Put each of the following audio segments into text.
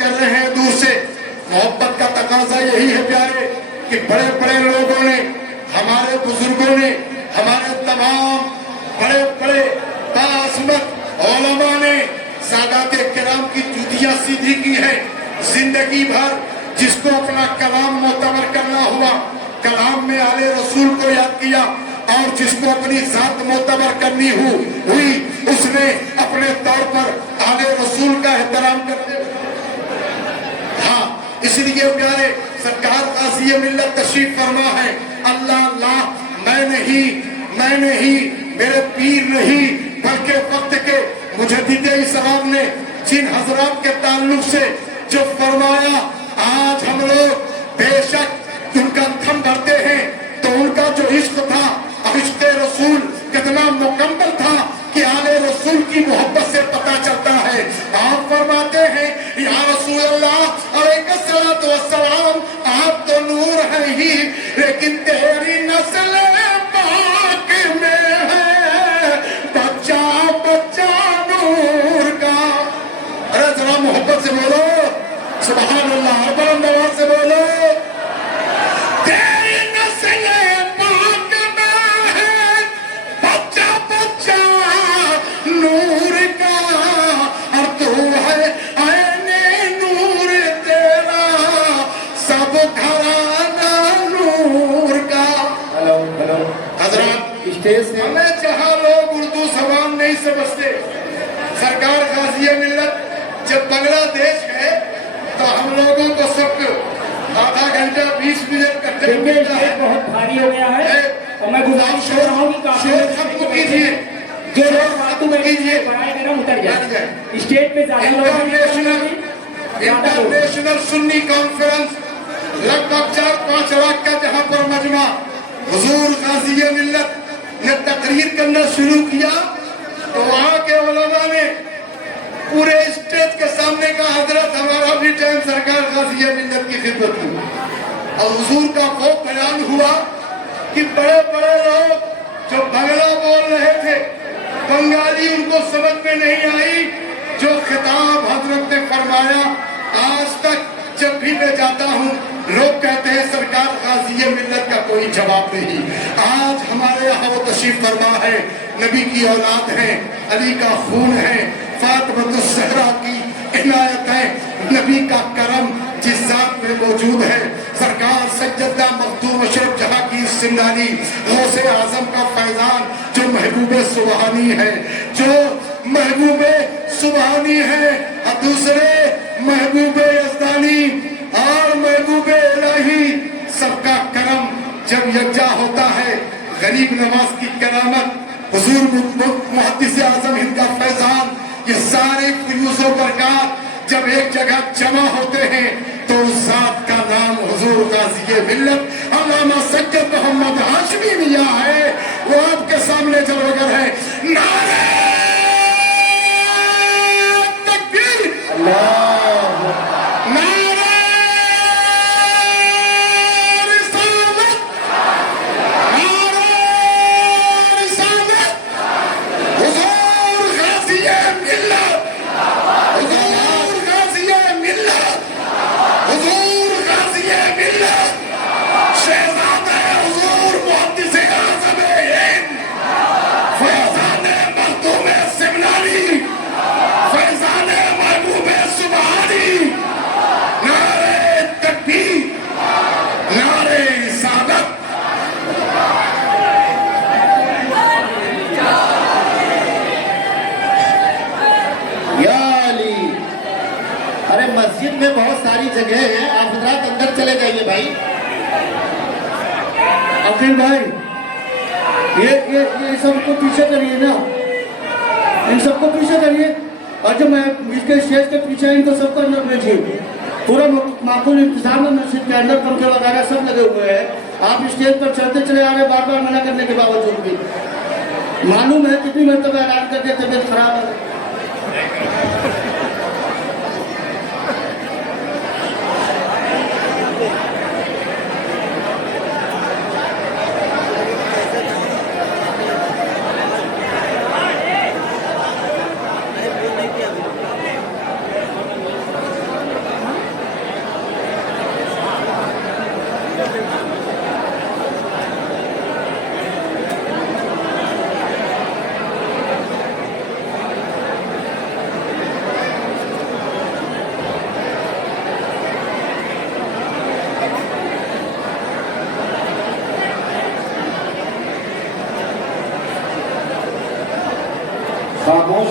کر رہے ہیں دور سے. محبت کا تقاضا یہی ہے پیارے کہ بڑے بڑے لوگوں نے, ہمارے بزرگوں نے, ہمارے تمام بڑے بڑے باعظمت علماء نے سادات کرام کی جوتیاں سیدھی کی ہیں زندگی بھر. جس کو اپنا کلام معتبر کرنا ہوا کلام میں آل رسول کو یاد کیا, اور جس کو اپنی ذات معتبر کرنی ہوئی اس نے اپنے طور پر آل رسول کا احترام کرتے ہوئے. ہاں اس لیے پیارے سرکار غازی ملت تشریف فرما ہے. اللہ اللہ میں نہیں میرے پیر نہیں بلکہ وقت کے مجدد اسلام نے جن حضرات کے تعلق سے جو فرمایا, آج ہم لوگ بے شک ان کا تھم بھرتے ہیں تو ان کا جو عشق تھا, عشق رسول کتنا مکمل تھا کہ آل رسول کی محبت سے پتہ چلتا ہے. آپ فرماتے ہیں یا رسول اللہ علیہ الصلوۃ والسلام, آپ تو نور ہیں ہی لیکن تیری نسل پاک میں ہے بچہ بچہ نور کا. ارے ذرا محبت سے بولو سبحان اللہ, بلند آواز سے بولو. تیری نسل پاک میں ہے بچہ بچہ نور کا, اور تو ہے عین نور تیرا سب گھرانہ نور کا. حضرات ہمیں جہاں لوگ اردو زبان نہیں سمجھتے, سرکار غازی ملت جب بنگلہ دیش گئے تو ہم لوگوں کو سب آدھا گھنٹہ 20 منٹ کا ٹائم ملتا ہے. بہت بھاری ہو گیا ہے اور میں گزارش کر رہا ہوں کہ شور ختم کیجیے, جو لوگ باتوں میں کیجیے برائے کرم اتر جائے. اسٹیج پہ انٹرنیشنل سنی کانفرنس لگ بھگ 4-5 لاکھ کا جہاں پر مجمع, حضور غازی ملت نے تقریر کرنا شروع کیا تو وہاں کے علماء نے پورے اسٹیج کے سامنے کا حضرت ہمارا بھی ٹائم سرکار غازی ملت کی خدمت کی. اور حضور کا وہ بیان ہوا کہ بڑے بڑے لوگ جو بنگلہ بول رہے تھے, بنگالی ان کو سمجھ میں نہیں آئی, جو خطاب حضرت نے فرمایا آج تک جب بھی میں جاتا ہوں لوگ کہتے ہیں سرکار غازی ملت کا کوئی جواب نہیں. آج ہمارے یہاں وہ تشریف فرما ہے, نبی کی اولاد ہیں, علی کا خون ہے, فاطمہ الزہرا کی عنایت ہے, نبی کا کرم جس ذات میں موجود ہے. سرکار سیدنا مخدوم اشرف جہاں کی سندانی غوث اعظم کا فیضان جو محبوب سبحانی ہے, جو محبوب سبحانی ہے, اور دوسرے محبوب یزدانی اور محبوب الہی, سب کا کرم جب یکجا ہوتا ہے. غریب نواز کی کرامت, حضور محدث اعظم ہند کا فیضان, یہ سارے فیوز و برکات جب ایک جگہ جمع ہوتے ہیں تو اس ذات کا نام حضور غازی ملت علامہ سید محمد ہاشمی میاں ہے. وہ آپ کے سامنے جلوہ گر ہے. نعرہ تکبیر, نعرہ رسالت, نعرہ رسالت, حضور غازی ملت, حضور غازی ملت, حضور غازی ملت, شہزادہ حضور محدث اعظم ہند فیضان مخدوم سمنانی, فیضان محبوب سبحانی. نعرہ تکبیر, نعرہ رسالت. یا علی. ارے مسجد میں بہت ساری جگہ ہیں, آپ حضرات اندر چلے جائیے بھائی. عقیل بھائی یہ سب کو پیچھے کریے نا, ان سب کو پیچھے کریے, اور جو میں اس کے اسٹیج کے پیچھے ان کو سب کو اندر بھیجیے. پورا معقول انتظام ہے مسجد کے اندر, پنکھے وغیرہ سب لگے ہوئے ہیں. آپ اسٹیج پر چلتے چلے آ رہے بار بار منع کرنے کے باوجود بھی. معلوم ہے کتنی مرتبہ اعلان کر کے طبیعت خراب ہے.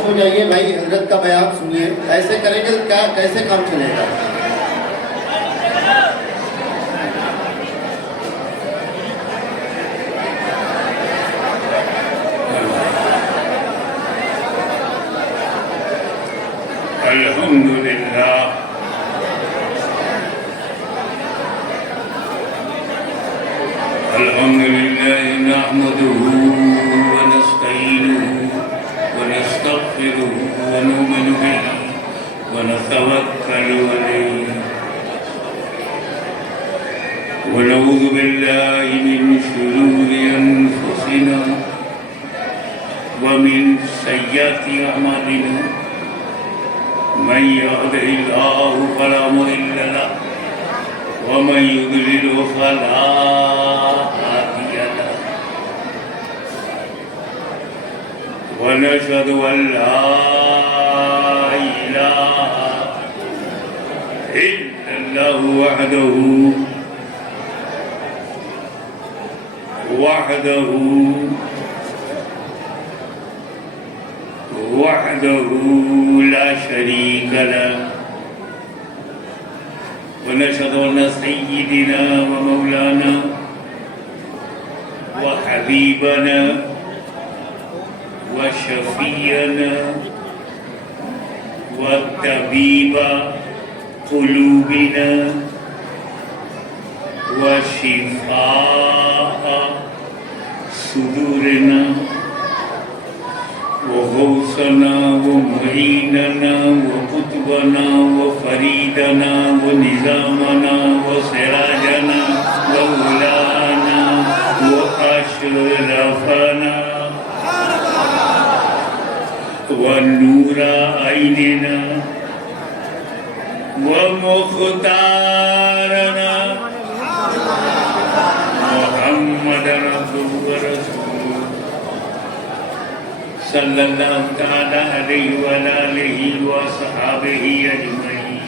ہو جائیے بھائی, حضرت کا بیان سنیے. ایسے کریں گے کیا, کیسے کام چلے گا؟ الحمدللہ الحمدللہ نحمده ونستعینه ونستغفره ونؤمن به ونتوکل علیہ ونعوذ باللہ من شرور انفسنا ومن سیئات اعمالنا من يهده الله فلا مضل له ومن يضلل فلا هادي له ونشهد أن لا إله إلا الله وحده لا شريك له ونشهد أن سيدنا ومولانا وحبيبنا وشفيعنا وطبيب قلوبنا وشفاء صدورنا وغوثنا ومعيننا وقطبنا وفريدنا ونظامنا وسراجنا وولانا وأشرفنا ونور عيننا ومختارنا محمد عبده ورسوله صلی اللہ تعالی علیہ وآلہ وصحابہ اجمعین.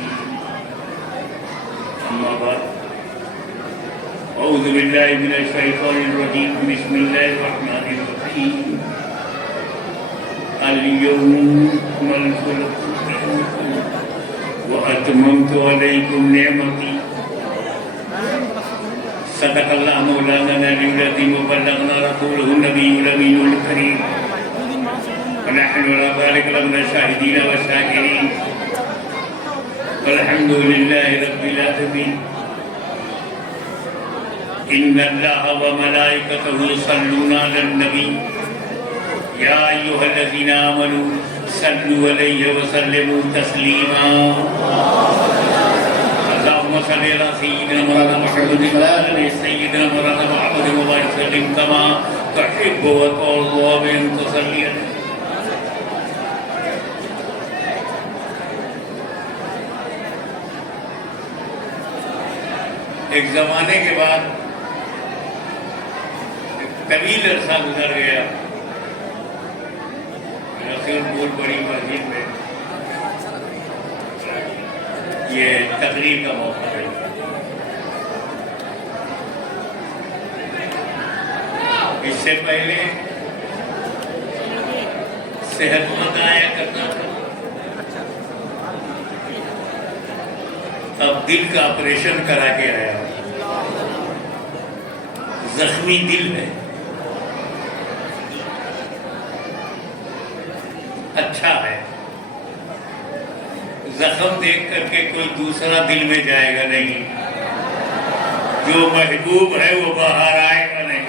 اما بعد اعوذ باللہ من الشیطان الرجیم. بسم اللہ الرحمن الرحیم. اليوم اکملت لکم دینکم واتممت علیکم نعمتی. صدق اللہ مولانا العلی العظیم وبلغنا رسولہ النبی الامین الکریم ونحن على ذلك لمن الشاهدين والشاكرين والحمد لله رب العالمين. إن الله وملائكته يصلون على النبي يا أيها الذين آمنوا صلوا عليه وسلموا تسليما. اللهم صل على سيدنا مولانا محمد وعلى سيدنا مولانا محمد وبارك وسلم كما تحب وترضى بأن تصلي عليه. ایک زمانے کے بعد طویل عرصہ گزر گیا. رسول پور بڑی مسجد میں یہ تقریر کا موقع ہے. اس سے پہلے صحت مند آیا کرنا تھا. اب دل کا آپریشن کرا کے آیا. زخمی دل ہے. اچھا ہے, زخم دیکھ کر کے کوئی دوسرا دل میں جائے گا نہیں. جو محبوب ہے وہ باہر آئے گا نہیں.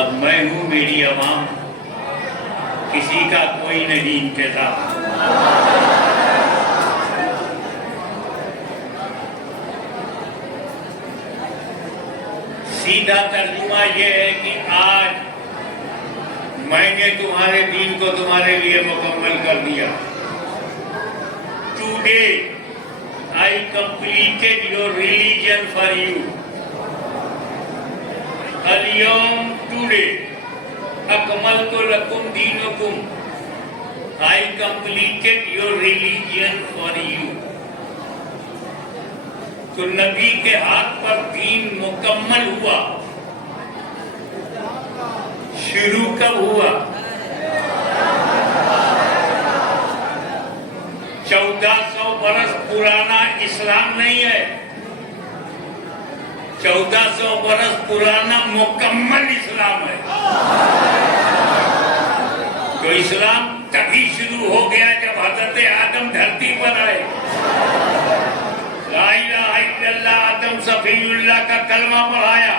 اب میں ہوں, میری عوام, کسی کا کوئی نہیں انتظام. سیدھا ترجمہ یہ ہے کہ آج میں نے تمہارے دین کو تمہارے لیے مکمل کر دیا. Today I completed your religion for you. اليوم today अकमलतु लकुम दीनुकुम, I completed your religion for you. तो नबी के हाथ पर दीन मुकम्मल हुआ। शुरू कब हुआ? 1400 बरस पुराना इस्लाम नहीं है, 1400 बरस पुराना मुकम्मल इस्लाम है। तो इस्लाम तभी शुरू हो गया जब हजरत आदम धरती पर आए। ला इलाहा इल्लल्लाह, आदम सफीउल्लाह का कलमा पढ़ाया,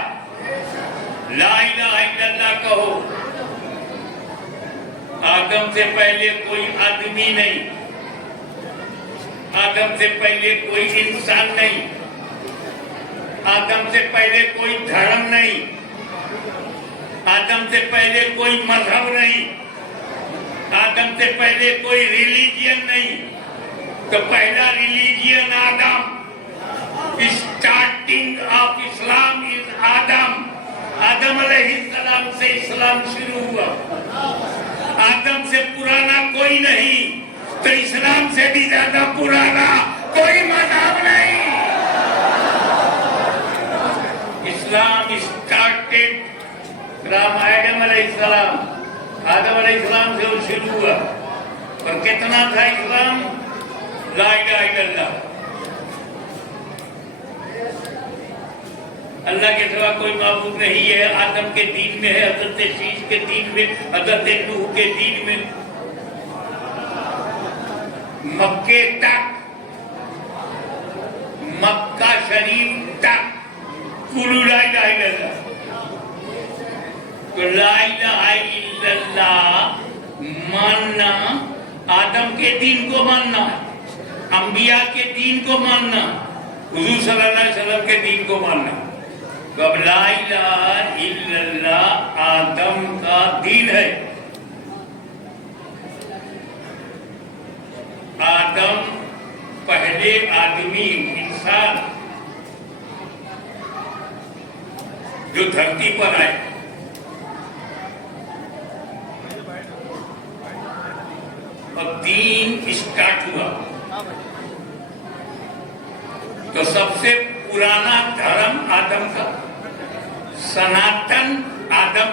ला इलाहा इल्लल्लाह कहो। आदम से पहले कोई आदमी नहीं, आदम से पहले कोई इंसान नहीं, आदम से पहले कोई धर्म नहीं, आदम से पहले कोई मजहब नहीं, आदम से पहले कोई रिलीजियन नहीं। तो पहला रिलीजियन आदम, starting of Islam is Adam. आदम अलैहिस्सलाम से इस्लाम शुरू हुआ। आदम से पुराना कोई नहीं, तो इस्लाम से भी ज्यादा पुराना कोई मजहब नहीं। इस्लाम स्टार्टेड फ्रॉम आदम अलैहिस्सलाम, आदम अलैहिस्सलाम से वो शुरू हुआ। और कितना था इस्लाम? ला इलाहा इल्लल्लाह, अल्लाह के सिवा कोई माबूद नहीं है। आदम के दीन में है, हजरत शीश के दीन में, हजरत नूह के दीन में। मक्के तक, मक्का शरीफ तक कुल ला इलाहा इल्लल्लाह। तो ला इलाहा इल्लल्लाह मानना, आदम के दीन को मानना, अंबिया के दीन को मानना, हुजूर सल्लल्लाहु अलैहि वसल्लम के दीन को मानना। तो अब ला इलाहा इल्लल्लाह आदम का दीन है। आदम पहले आदमी, इंसान जो धरती पर आए, और दीन स्टार्ट हुआ। तो सबसे पुराना धर्म आदम का, सनातन आदम,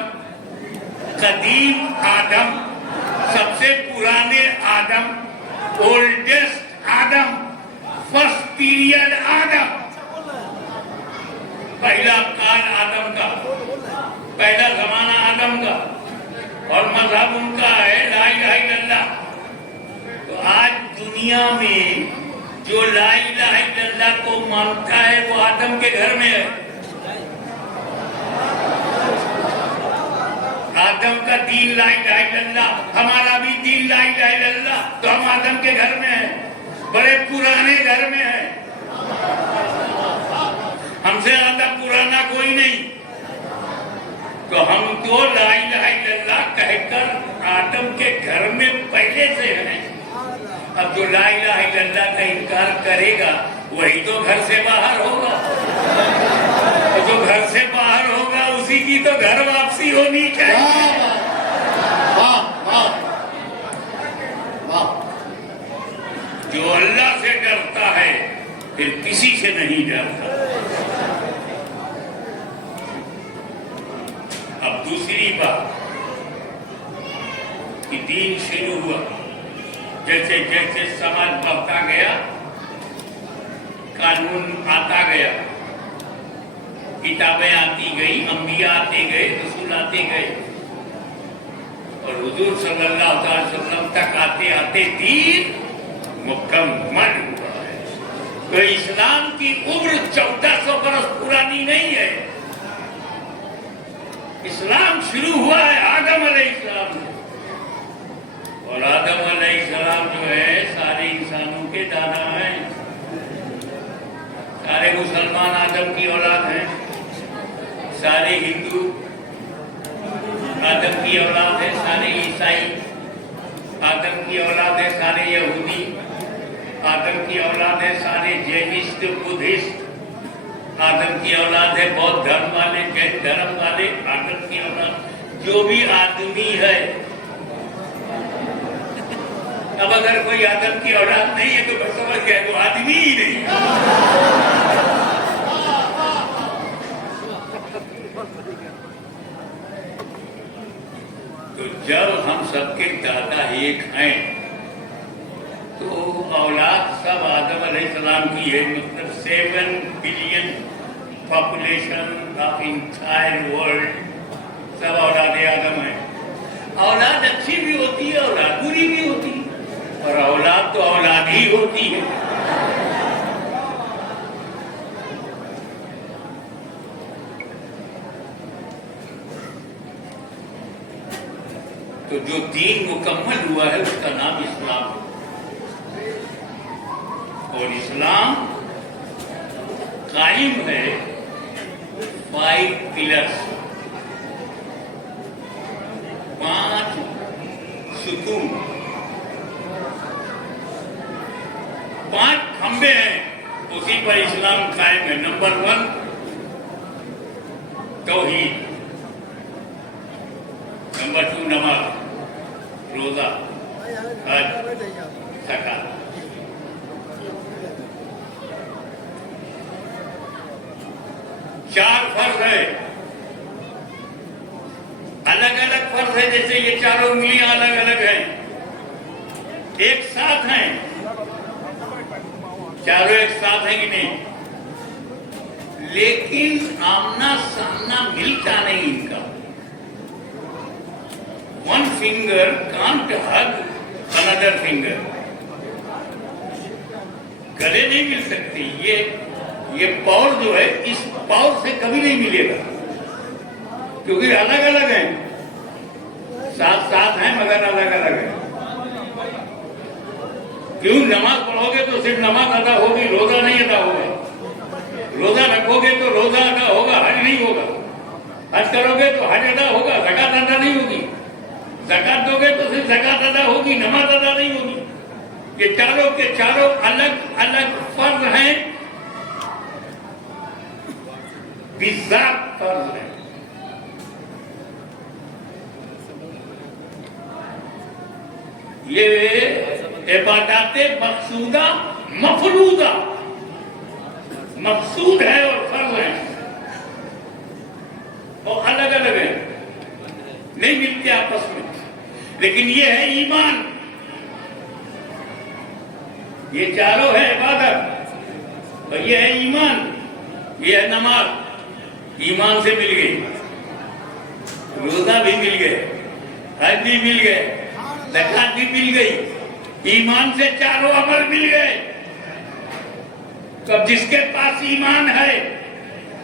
कदीम आदम, सबसे पुराने आदम, ओल्डेस्ट आदम, फर्स्ट पीरियड आदम, पहला काल आदम का, पहला जमाना आदम का। और मजहब उनका है ला इलाहा इल्लल्लाह। तो आज दुनिया में जो ला इलाहा इल्लल्लाह को मानता है वो आदम के घर में है। आदम का दीन ला इलाहा इल्लल्लाह, हमारा भी दीन ला इलाहा इल्लल्लाह। तो हम आदम के घर में हैं, बड़े पुराने घर में हैं। हमसे ज्यादा पुराना कोई नहीं। तो हम तो ला इलाहा इल्लल्लाह कहकर आदम के घर में पहले से हैं। अब जो ला इलाहा इल्लल्लाह का इनकार करेगा वही तो घर से बाहर होगा। तो जो घर से बाहर होगा उसी की तो घर वापसी होनी चाहिए। वाह वाह वाह। जो अल्लाह से डरता है फिर किसी से नहीं डरता। अब दूसरी बात कि दीन शुरू हुआ, जैसे जैसे समाज बढ़ता गया, कानून आता गया, किताबें आती गई, अंबिया आते गए, रसूल आते गए, और हुजूर सल्लल्लाहु अलैहि वसल्लम तक आते आते दीन मुकम्मल हुआ है। तो इस्लाम की उम्र 1400 बरस पुरानी नहीं है। इस्लाम शुरू हुआ है आदम अलैहिस्सलाम से। और आदम अलैहिस्सलाम जो है सारे इंसानों के दादा हैं। सारे मुसलमान आदम की औलाद हैं, सारे हिंदू आदम की औलाद है, सारे ईसाई आदम की औलाद है, सारे यहूदी आदम की औलाद है, सारे जैनिस्ट बुद्धिस्ट आदम की औलाद है, बौद्ध धर्म वाले, जैन धर्म वाले आदम की औलाद। जो भी आदमी है, अब अगर कोई आदम की औलाद नहीं है तो बस समझ गया वो आदमी ही नहीं है। तो जब हम सबके दादा एक हैं तो औलाद सब आदम अलैहिस्सलाम की है, मतलब 7 billion population of entire world सब औलाद आदम है। औलाद अच्छी भी होती है, औलाद बुरी भी होती है, और औलाद तो औलाद ही होती है। तो जो दीन मुकम्मल हुआ है उसका नाम इस्लाम है, और इस्लाम कायम है 5 पिलर्स, 5 सुकून, 5 खंबे हैं, उसी पर इस्लाम कायम है। नंबर 1 तौहीद, नंबर 2 नमाज, रोजा, हज, ज़कात। चार फर्ज है, अलग अलग फर्ज है, जैसे ये चारों उंगलियां अलग अलग हैं, एक साथ हैं, चारों एक साथ हैं कि नहीं, लेकिन आमना सामना मिलता नहीं इनका। One finger can't hug another finger, गले नहीं मिल सकते। ये पावर जो है इस पावर से कभी नहीं मिलेगा, क्योंकि अलग अलग हैं, साथ साथ हैं मगर अलग अलग हैं। क्यों? नमाज पढ़ोगे तो सिर्फ नमाज अदा होगी, रोजा नहीं अदा होगा। रोजा रखोगे तो रोजा अदा होगा, हज नहीं होगा। हज करोगे तो हज अदा होगा, ज़कात अदा नहीं होगी। ज़कात दोगे तो सिर्फ ज़कात अदा होगी, नमाज अदा नहीं होगी। ये चारों के चारों अलग अलग फर्ज हैं, बिज़ात फर्ज है। ये इबादते मकसूदा मफरूदा, मकसूद है और फर्ज है, और अलग अलग है, नहीं मिलते आपस में। लेकिन ये है ईमान, ये चारों है इबादत, और ये है ईमान, ये है नमाज, ईमान से मिल गई, रोजा भी मिल गए, हज भी मिल गए, ज़कात भी मिल गई, ईमान से चारों अमल मिल गए। तो अब जिसके पास ईमान है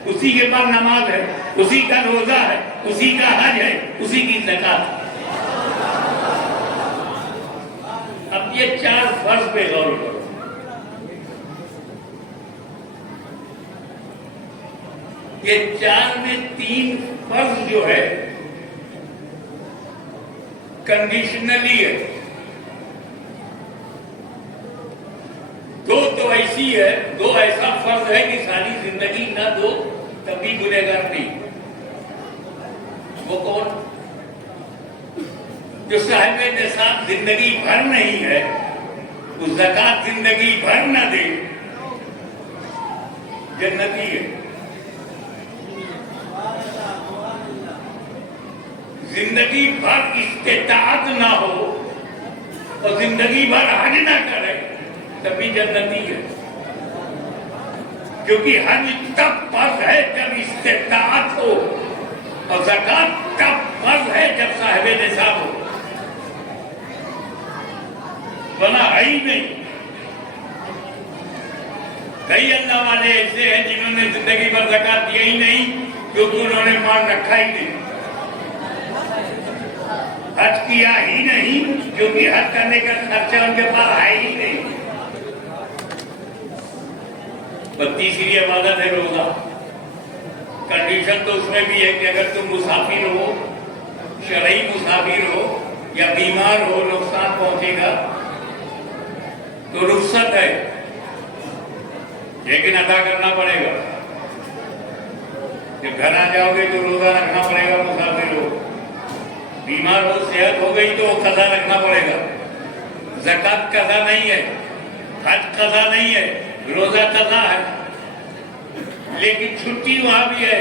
उसी के पास नमाज है, उसी का रोजा है, उसी का हज है, उसी की ज़कात है। अब ये 4 फर्ज पे गौर करो। ये 4 में 3 फर्ज जो है कंडीशनली है, 2 तो ऐसी है, 2 ऐसा फर्ज है कि सारी जिंदगी ना दो तभी गुनहगार नहीं। वो कौन? जो साहिब निसाब जिंदगी भर नहीं है, वो ज़कात जिंदगी भर न दे, जन्नती है। जिंदगी भर इस्तेताअत ना हो और जिंदगी भर हज ना करे तभी जन्नती है, क्योंकि हज तब फर्ज है जब इस्तेताअत हो, और ज़कात तब फर्ज है जब साहिब निसाब हो, वरना है ही नहीं। कई अल्लाह वाले ऐसे हैं जिन्होंने जिंदगी भर ज़कात दिया ही नहीं, क्योंकि उन्होंने माल रखा ही नहीं, हज किया ही नहीं, क्योंकि हज करने का खर्चा उनके पास है ही नहीं। और तीसरी इबादत है रोजा। कंडीशन तो उसमें भी है कि अगर तुम मुसाफिर हो, शरई मुसाफिर हो या बीमार हो, नुकसान पहुंचेगा तो रुख्सत है, लेकिन अदा करना पड़ेगा। जब घर आ जाओगे तो रोजा रखना पड़ेगा, मुसाफिर हो। बीमार हो, सेहत हो गई तो कज़ा रखना पड़ेगा। ज़कात कज़ा नहीं है, हज कज़ा नहीं है, रोजा कज़ा है, लेकिन छुट्टी वहां भी है,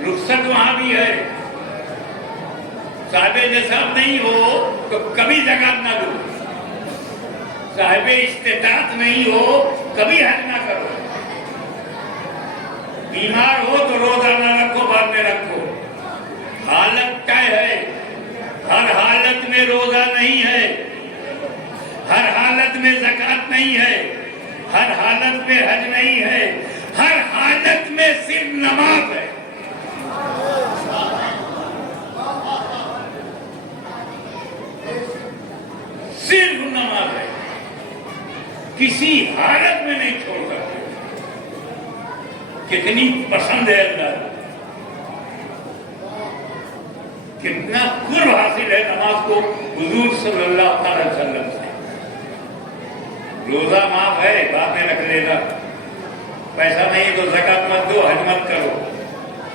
रुखसत वहां भी है। साहिबे निसाब नहीं हो तो कभी ज़कात ना दो, साहिबे इस्तिताअत नहीं हो कभी हज ना करो। बीमार हो तो रोजा ना रखो, बाद में रखो। हालत तय है, हर हालत में रोजा नहीं है, हर हालत में ज़कात नहीं है, हर हालत में हज नहीं है, हर हालत में सिर्फ नमाज है। सिर्फ नमाज है, किसी हालत में नहीं छोड़ सकते। कितनी पसंद है अल्लाह, कितना कुर्ब हासिल है नमाज को हुजूर सल्लल्लाहु अलैहि वसल्लम से। रोजा माफ है, बाद में रख लेना, पैसा नहीं तो ज़कात मत दो, हज मत करो,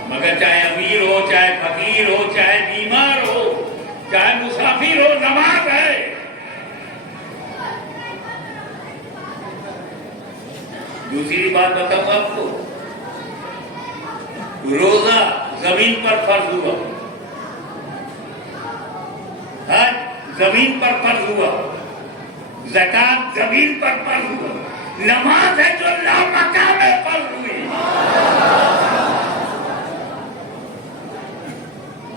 मगर चाहे अमीर हो, चाहे फकीर हो, चाहे बीमार हो, चाहे मुसाफिर हो, नमाज है। दूसरी बात बताऊं आपको, रोजा जमीन पर फर्ज हुआ, हज जमीन पर फर्ज हुआ, ज़कात जमीन पर फर्ज हुआ, नमाज है जो लामकान में फर्ज हुई।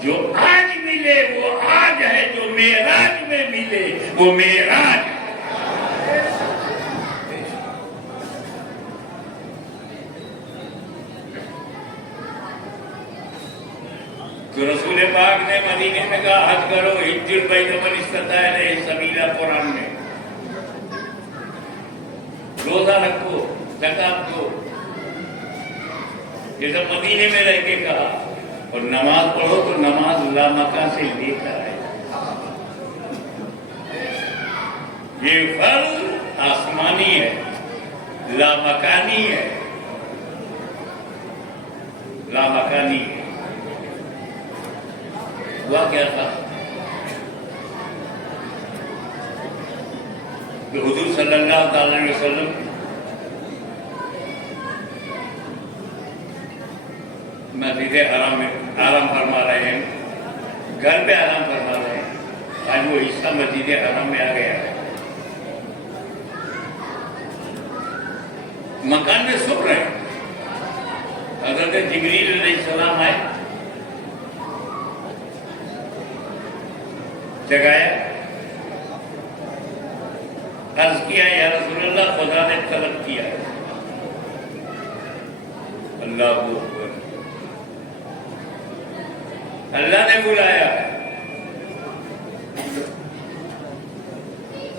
जो आज मिले वो आज है, जो मेराज में मिले वो मेराज है। तो रसूल पाक ने मदीने में कहा हज करो, हिज्जुल बैत मन इस्तताअ इलैहि सबीला, कुरान में। रोजा रखो, ज़कात दो, ये सब मदीने में रह के कहा। और नमाज पढ़ो तो नमाज लामका से लेकर है। ये फर्ज आसमानी है, लामकानी है, लामकानी है। हुआ क्या था, तो हुजूर सल्लल्लाहु अलैहि वसल्लम मस्जिद हराम में आराम फरमा रहे हैं, घर पे आराम फरमा रहे हैं। आज वो हिस्सा मस्जिद हराम में आ गया है, मकान में सो रहे हैं। हज़रत जिब्रील अलैहिस्सलाम आए, जगाया, अर्ज किया या रसूलल्लाह, खुदा ने तलब किया। अल्लाह को अल्लाह ने बुलाया।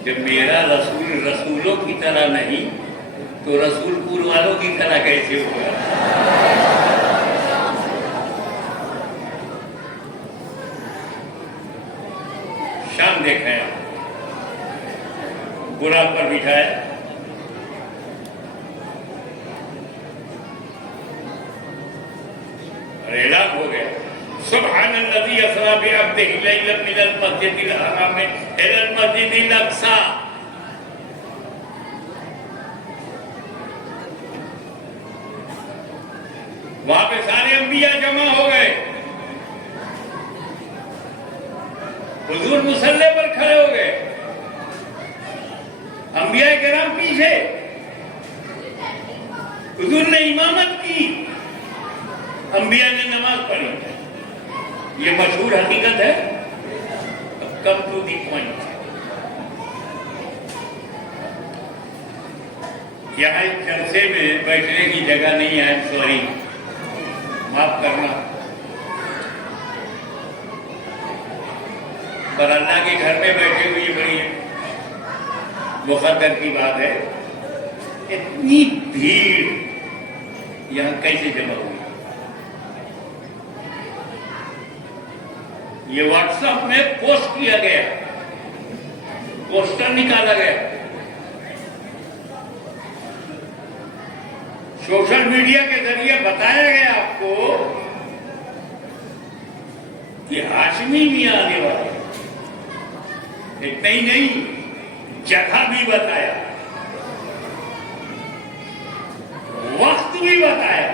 जब मेरा रसूल रसूलों की तरह नहीं तो रसूलपुर वालों की तरह कैसे होगा? शाम देखाया, बुराक पर बिठाया, और ऐलान हो गया, सुब्हानल्लज़ी असरा बिअब्दिही लैलन मिनल मस्जिदिल हराम इलल मस्जिदिल अक़सा। वहां पे सारे अंबिया जमा हो गए, हुजूर मुसल्ले पर खड़े हो गए, अंबिया किराम पीछे, हुजूर ने इमामत की, अंबिया ने नमाज पढ़ी। ये मशहूर हकीकत है। Come to the point. यहाँ इस जलसे में बैठने की जगह नहीं है, सॉरी, माफ करना, पर अल्लाह के घर में बैठे हुए बड़ी मुकद्दर की बात है। इतनी भीड़ यहाँ कैसे जमा हुई? ये व्हाट्सएप में पोस्ट किया गया, पोस्टर निकाला गया, सोशल मीडिया के जरिए बताया गया आपको कि हाशमी मियां आने वाले। इतना ही नहीं, जगह भी बताया, वक्त भी बताया,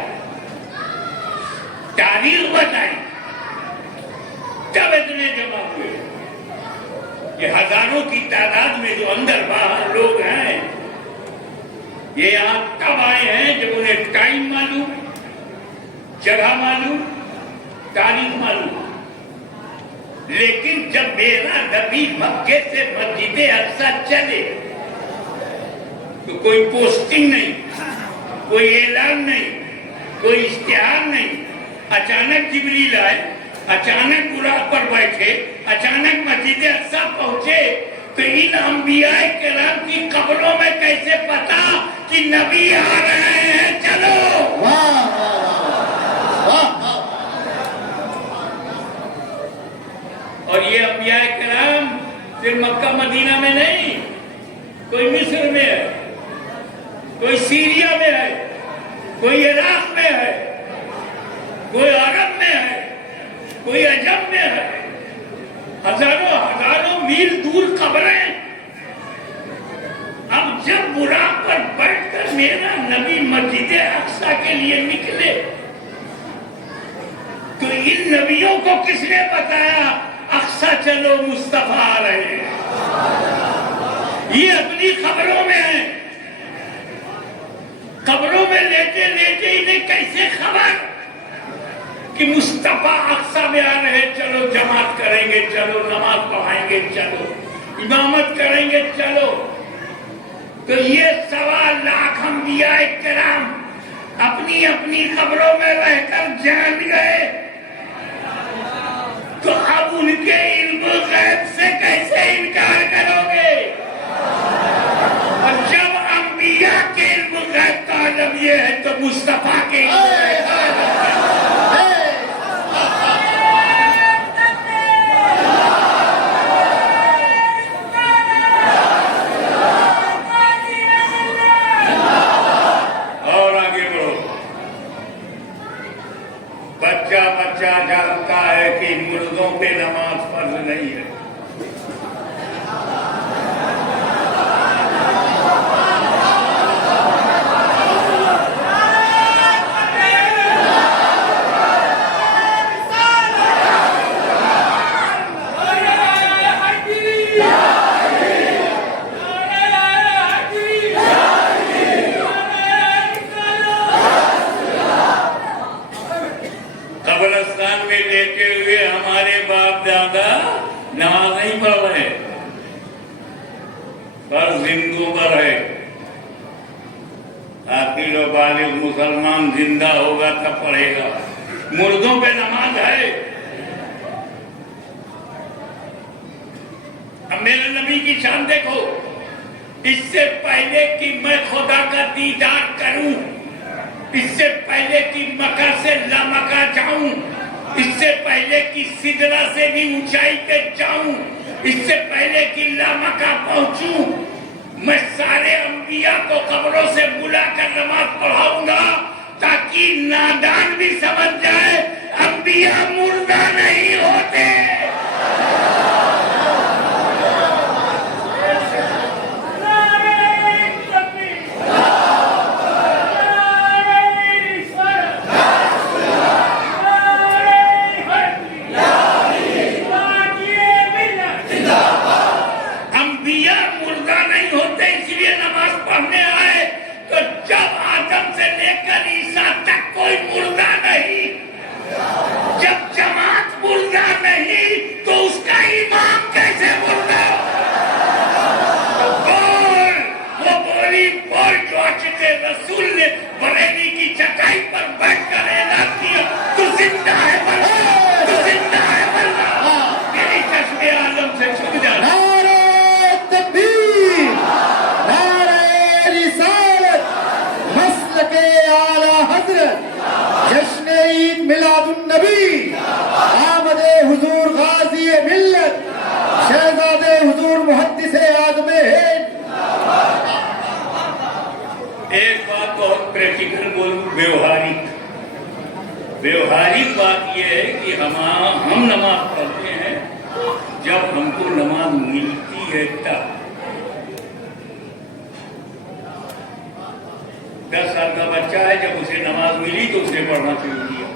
तारीख बताई, तब इतने जमा हुए। ये हजारों की तादाद में जो अंदर बाहर लोग हैं, ये यहां तब आए हैं जब उन्हें टाइम मालूम, जगह मालूम, तारीख मालूम। लेकिन जब मेरा नबी मक्के से मस्जिद अक्सा चले तो कोई पोस्टिंग नहीं, कोई ऐलान नहीं, कोई इश्तिहार नहीं। अचानक जिब्रील आए, अचानक बुराक पर बैठे, अचानक मस्जिद अक्सा पहुंचे, तो इन अंबियाए किराम की कब्रों में कैसे पता कि नबी आ रहे हैं? चलो वाह वाह वाह। और ये अंबियाए किराम सिर्फ मक्का मदीना में नहीं, कोई मिस्र में है, कोई सीरिया में है, कोई इराक में है, कोई अरब में है, कोई अजम में है। हजारों हजारों मील दूर कब्रें। अब जब बुराक पर बैठकर मेरा नबी मस्जिद अक्सा के लिए निकले, तो इन नबियों को किसने बताया अक्सा चलो मुस्तफा आ रहे हैं? ये अपनी खबरों में है। कब्रों में लेटे लेटे इन्हें कैसे खबर कि मुस्तफा अक्सा में आ रहे? चलो जमात करेंगे, चलो नमाज पढ़ाएंगे, चलो इमामत करेंगे, चलो। तो ये 1.25 लाख अंबियाए किराम अपनी अपनी खबरों में रहकर जान गए, तो अब उनके इल्म गैब से कैसे इनकार करोगे? और जब अंबिया के इल्म गैब का आलम ये है, तो मुस्तफा के इल्म गैब का आलम क्या है? और आगे बढ़ो। बच्चा बच्चा जानता है कि मुर्दों पे नमाज फर्ज नहीं है। कब्रिस्तान में लेटे हुए हमारे बाप दादा नमाज नहीं पढ़ रहे, फर्ज हिंदुओं पर है। आखिर बालिग मुसलमान जिंदा होगा तब पढ़ेगा, मुर्दों पे नमाज है। अब मेरे नबी की शान देखो। इससे पहले कि मैं खुदा का दीदार करूं, इससे पहले कि मक्का से लामक्का जाऊं, इससे पहले कि सिदरा से भी ऊंचाई पे जाऊं, इससे पहले कि लामक्का पहुंचूं, मैं सारे अंबिया को कब्रों से बुलाकर नमाज पढ़ाऊंगा, ताकि नादान भी समझ जाए अंबिया मुर्दा नहीं होते। रसूल ने बरेली की चटाई पर बैठकर ऐलान किया, तू जिंदा है वल्लाह, तू जिंदा है वल्लाह। मेरी चश्मे आलम से छुप जा। नारे तकबीर, नारे रिसालत, मसलके आला हजरत, जश्न ईद मिलादुन नबी, आमदे हुजूर गाजी मिल्लत, शहजादे हुजूर मुहद्दिसे आज़म हिंद। एक बात बहुत प्रैक्टिकल बोलूं, व्यवहारिक व्यवहारिक बात यह है कि हम नमाज पढ़ते हैं जब हमको नमाज मिलती है तब। 10 साल का बच्चा है, जब उसे नमाज मिली तो उसने पढ़ना शुरू किया।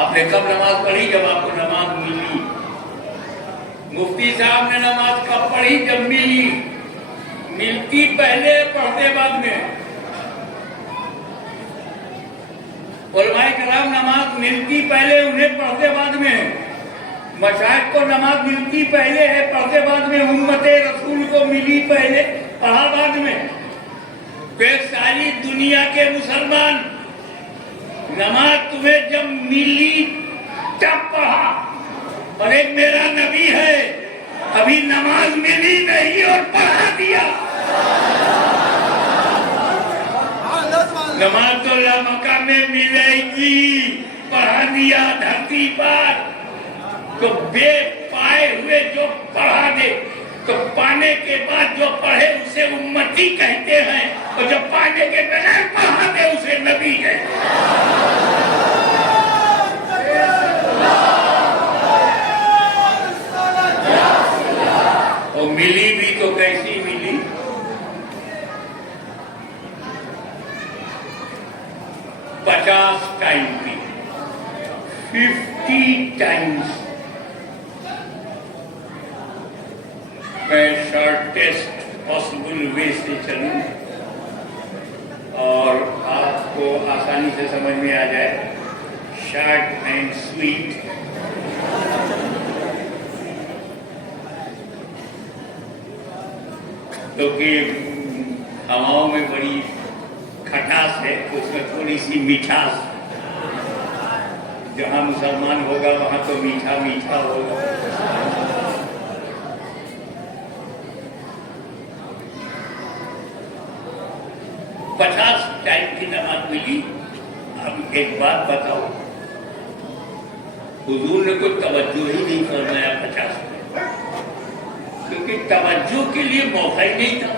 आपने कब नमाज पढ़ी? जब आपको नमाज मिली। मुफ्ती साहब ने नमाज कब पढ़ी? जब मिली। मिलती पहले, पढ़ते बाद में। उलमाए कराम नमाज मिलती पहले, उन्हें पढ़ते बाद में। मशाइख को नमाज मिलती पहले है, पढ़ते बाद में। उम्मते रसूल को मिली पहले, पढ़ा बाद में। फिर सारी दुनिया के मुसलमान नमाज तुम्हें जब मिली तब पढ़ा। और एक मेरा नबी है, अभी नमाज मिली नहीं और पढ़ा दिया। नमाज तो मक्का में मिलेगी, पढ़ा दिया धरती पर। तो बे पाए हुए जो पढ़ा दे, तो पाने के बाद जो पढ़े उसे उम्मती कहते हैं, और जो पाने के बगैर पढ़ा दे उसे नबी कहते हैं। और मिली भी तो कैसी मिली? पचास टाइम की, 50 टाइम्स। मैं शॉर्टेस्ट पॉसिबल वे से चलूं और आपको आसानी से समझ में आ जाए, शॉर्ट एंड स्वीट। क्योंकि हवाओं में बड़ी खटास है, उसमें थोड़ी सी मिठास। जहाँ मुसलमान होगा वहाँ तो मीठा मीठा होगा। पचास टाइम की नमाज मिली। अब एक बात बताओ, हुजूर ने कोई तवज्जो ही नहीं फरमाया 50 में, क्योंकि तवज्जो के लिए मौका ही नहीं था।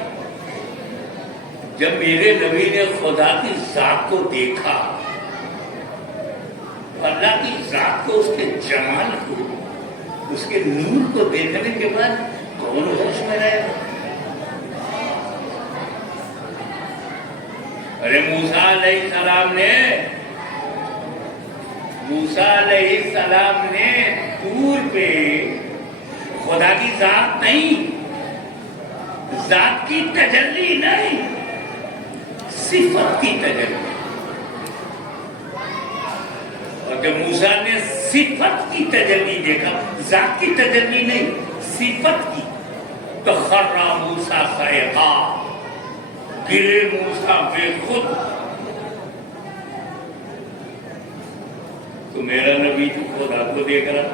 जब मेरे नबी ने खुदा की जात को देखा, अल्लाह की जात को, उसके जमाल को, उसके नूर को देखने के बाद कौन होश में रहेगा? अरे मूसा अलैहिस्सलाम ने तूर पे खुदा की जात नहीं, जात की तजल्ली नहीं, सिफत की तजल्ली। और जब मूसा ने सिफत की तजल्ली देखा, जात की तजल्ली नहीं, सिफत की, तो खर्रा मूसा साइक़ा, गिरे मूसा बेखुद। तो मेरा नबी तो खुदा को देख रहा,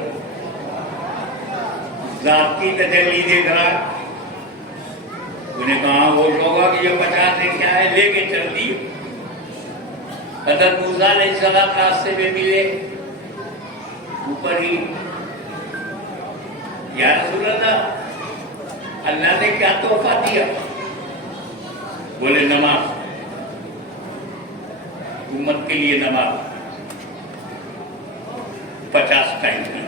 जात की तजल्ली देख रहा। उन्हें कहा वो होगा कि ये 50 से क्या है, लेके चल दी। हज़रत मूसा अलैहिस्सलाम रास्ते में मिले, ऊपर ही, या रसूल अल्लाह, अल्लाह ने क्या तोहफा दिया? बोले नमाज, उम्मत के लिए नमाज 50 टाइम की।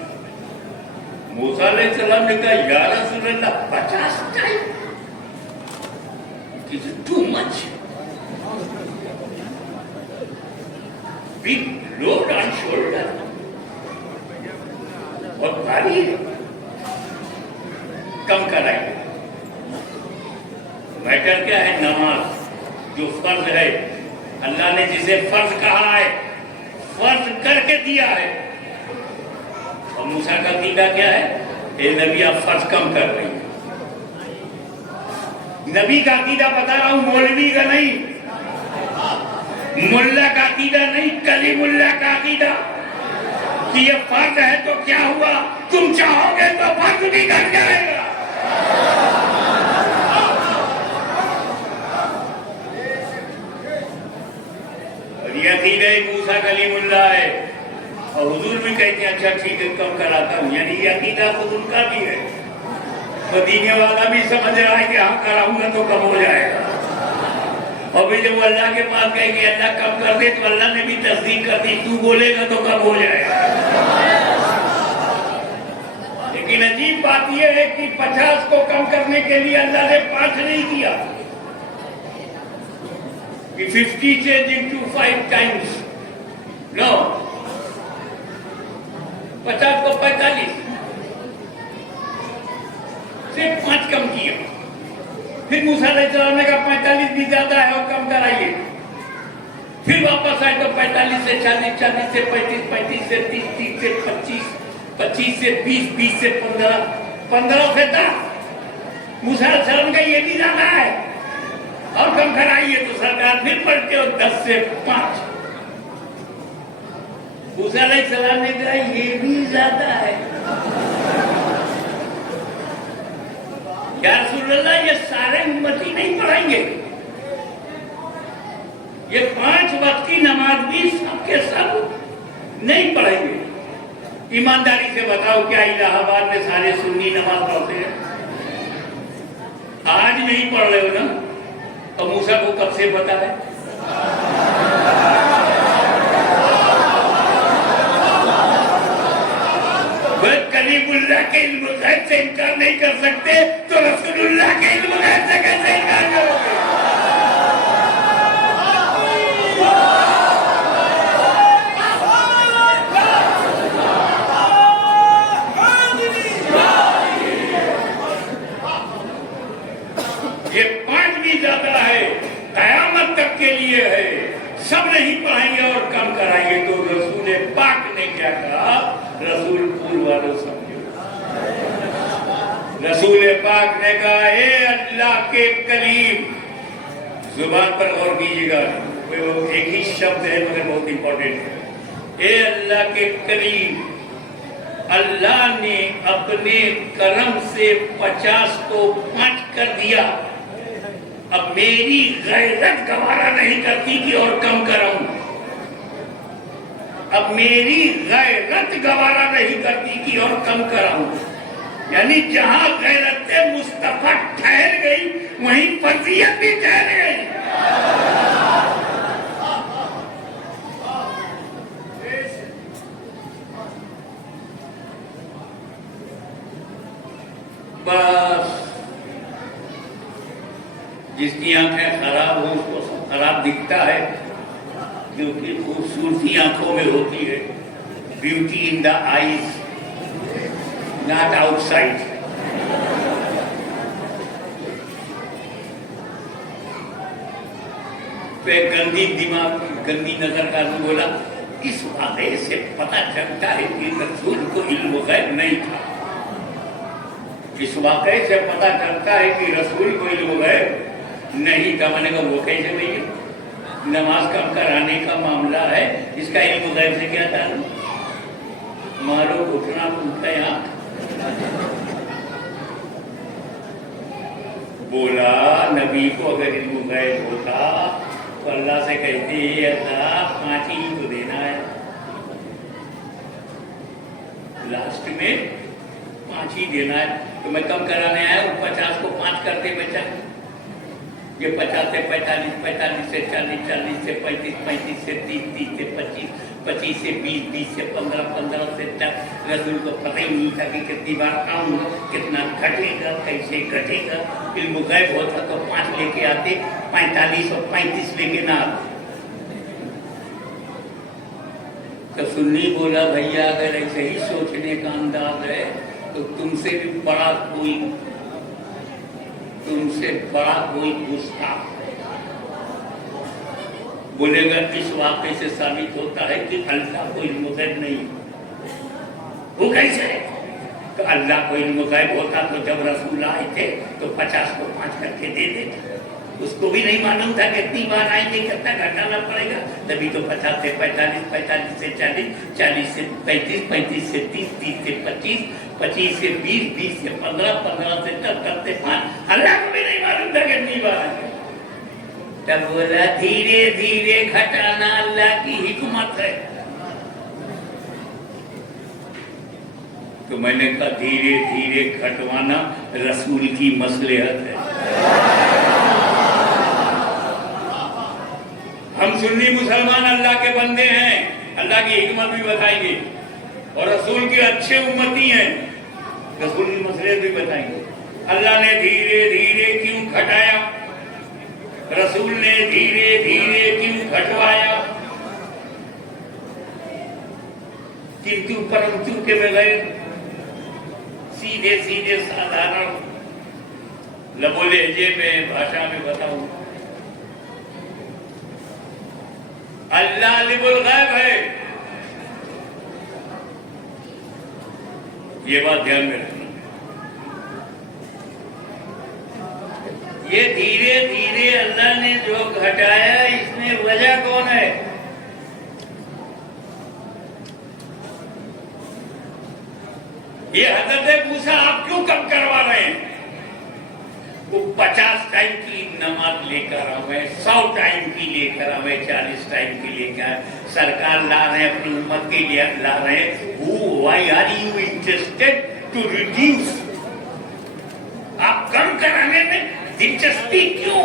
मूसा अलैहिस्सलाम ने कहा, या रसूल अल्लाह, 50 time? It is too much. Big load on shoulder. बहुत भारी है, कम कराएंगे। मैटर क्या है? नमाज जो फर्ज है, अल्लाह ने जिसे फर्ज कहा है, फर्ज करके दिया है। और मूसा का अकीदा क्या है? ए नबी, आप फर्ज कम कर रही हैं। नबी का अकीदा बता रहा हूं, मौलवी का नहीं, मुल्ला का अकीदा नहीं, कलीमुल्लाह का अकीदा कि ये फर्ज है तो क्या हुआ, तुम चाहोगे तो फर्ज भी कर जाएगा। और ये अकीदा मूसा कलीमुल्लाह है। और हुजूर भी कहते हैं, अच्छा ठीक है, कम कराता हूं। यानी ये अकीदा खुद उनका भी है। मदीने वाला भी समझ रहा है कि हाँ कराऊंगा तो कम हो जाएगा। और अभी जब वो अल्लाह के पास गए कि अल्लाह कम कर दे, तो अल्लाह ने भी तस्दीक कर दी, तू बोलेगा तो कम हो जाएगा। लेकिन अजीब बात यह है कि 50 को कम करने के लिए अल्लाह ने 5 नहीं किया कि 50 चेंज into 5 times, नो 50 को 45, सिर्फ 5 कम किया। फिर मूसा अलैहिस्सलाम ने कहा 45 भी ज्यादा है और कम कराइए। फिर वापस आए तो 45 से 40, 40 से 35, 35 से 30, 30 से 25, 25 से 20, 20 से 15, 15 से 10। मूसा अलैहिस्सलाम का ये भी ज्यादा है और कम कराइए, तो सरकार फिर पलटे और 10 से 5। मूसा अलैहिस्सलाम ने कहा ये भी ज्यादा है। या रसूलल्लाह, ये सारे उम्मती नहीं पढ़ेंगे, ये 5 वक्त की नमाज भी सबके सब नहीं पढ़ेंगे। ईमानदारी से बताओ, क्या इलाहाबाद में सारे सुन्नी नमाज पढ़ते हैं? आज नहीं पढ़ रहे हो ना, तो मूसा को कब से पता है? कलीमुल्लाह के इल्म गैब से इनकार नहीं कर सकते, तो रसूलुल्लाह के इल्म गैब से कैसे इनकार करोगे? ये 5 भी ज्यादा है, कयामत तक के लिए है। सब नहीं पढ़ाएंगे और कम कराएंगे। तो रसूल पाक ने क्या कहा? रसूल पूर्व वालों समझो, रसूल पाक ने कहा, हे अल्लाह के करीम, जुबान पर गौर कीजिएगा, एक ही शब्द है मगर बहुत इंपॉर्टेंट है। हे अल्लाह के करीम, अल्लाह ने अपने करम से 50 को 5 कर दिया। अब मेरी गैरत गवारा नहीं करती कि और कम कराऊं। अब मेरी गैरत गवारा नहीं करती कि और कम कराऊं। यानी जहां गैरत मुस्तफा ठहर गई, वहीं फर्जियत भी ठहर गई। बस जिसकी आंखें खराब हो उसको सब खराब दिखता है, क्योंकि खूबसूरती आंखों में होती है। Beauty in the eyes, not outside. तो गंदी दिमाग, गंदी नजर का आदमी बोला, इस वाक़े से पता चलता है कि रसूल को इल्म गैब नहीं था। इस वाक़े से पता चलता है कि रसूल को इल्म गैब नहीं था। मैंने कहा वो कैसे भैया? नमाज कम कराने का मामला है, इसका इल्म गैब से क्या था? मारो घुटना फूटता यहाँ। बोला नबी को अगर इल्म गैब होता तो अल्लाह से कहते, अल्लाह 5 ही तो देना है, लास्ट में 5 ही देना है। तो मैं कम कराने आया हूँ, 50 को 5 करते बचा। ये 50 से 45, 45 से 40, 40 से 35, 35 से 30, 30 से 25, 25 से 20, 20 से 15, 15 से 10। रसूल को पता ही नहीं था कि कितनी बार आऊँगा, कितना घटेगा, कैसे घटेगा। इल्म गैब होता तो 5 लेके आते, 45 और 35 लेके ना आते। तो सुन्नी बोला, भैया अगर ऐसे ही सोचने का अंदाज है तो तुमसे भी बड़ा कोई गुस्ताख बोलेगा। इस वाक़े से साबित होता है कि अल्लाह को इल्म गैब नहीं। वो कैसे है? तो अल्लाह को इल्म गैब होता तो जब रसूल आए थे तो 50 को 5 करके दे देते। उसको भी नहीं मालूम था कितनी बार आएंगे, कितना घटाना पड़ेगा। तभी तो 50 से 45, 45 से 40, 40 से 35, 35 से 30, 30 से 25, 25 से 20, 20 से 15, 15 से 10 करते 5। अल्लाह को भी नहीं मालूम था कितनी बार आएंगे। तब बोला धीरे धीरे घटाना अल्लाह की हिकमत है। तो मैंने कहा धीरे धीरे घटवाना रसूल की मसलहत है। हम सुन्नी मुसलमान अल्लाह के बंदे हैं, अल्लाह की हिकमत भी बताएंगे और रसूल के अच्छे उम्मती हैं, रसूल की मसले भी बताएंगे। अल्लाह ने धीरे धीरे क्यों घटाया, रसूल ने धीरे धीरे क्यों घटवाया, किंतु परंतु के बगैर सीधे सीधे साधारण लबो लहजे में भाषा में बताऊं, अल्लाह अलीमुल गैब है, ये बात ध्यान में रखना। ये धीरे धीरे अल्लाह ने जो घटाया, इसमें वजह कौन है? ये हजरत मूसा आप क्यों कम करवा रहे हैं? वो 50 टाइम की नमाज लेकर आवे, 100 टाइम की लेकर आवे, 40 टाइम की लेकर सरकार ला रहे हैं, अपनी उम्मत के लिए ला रहे हैं। Why are you interested to reduce? आप कम कराने में दिलचस्पी क्यों?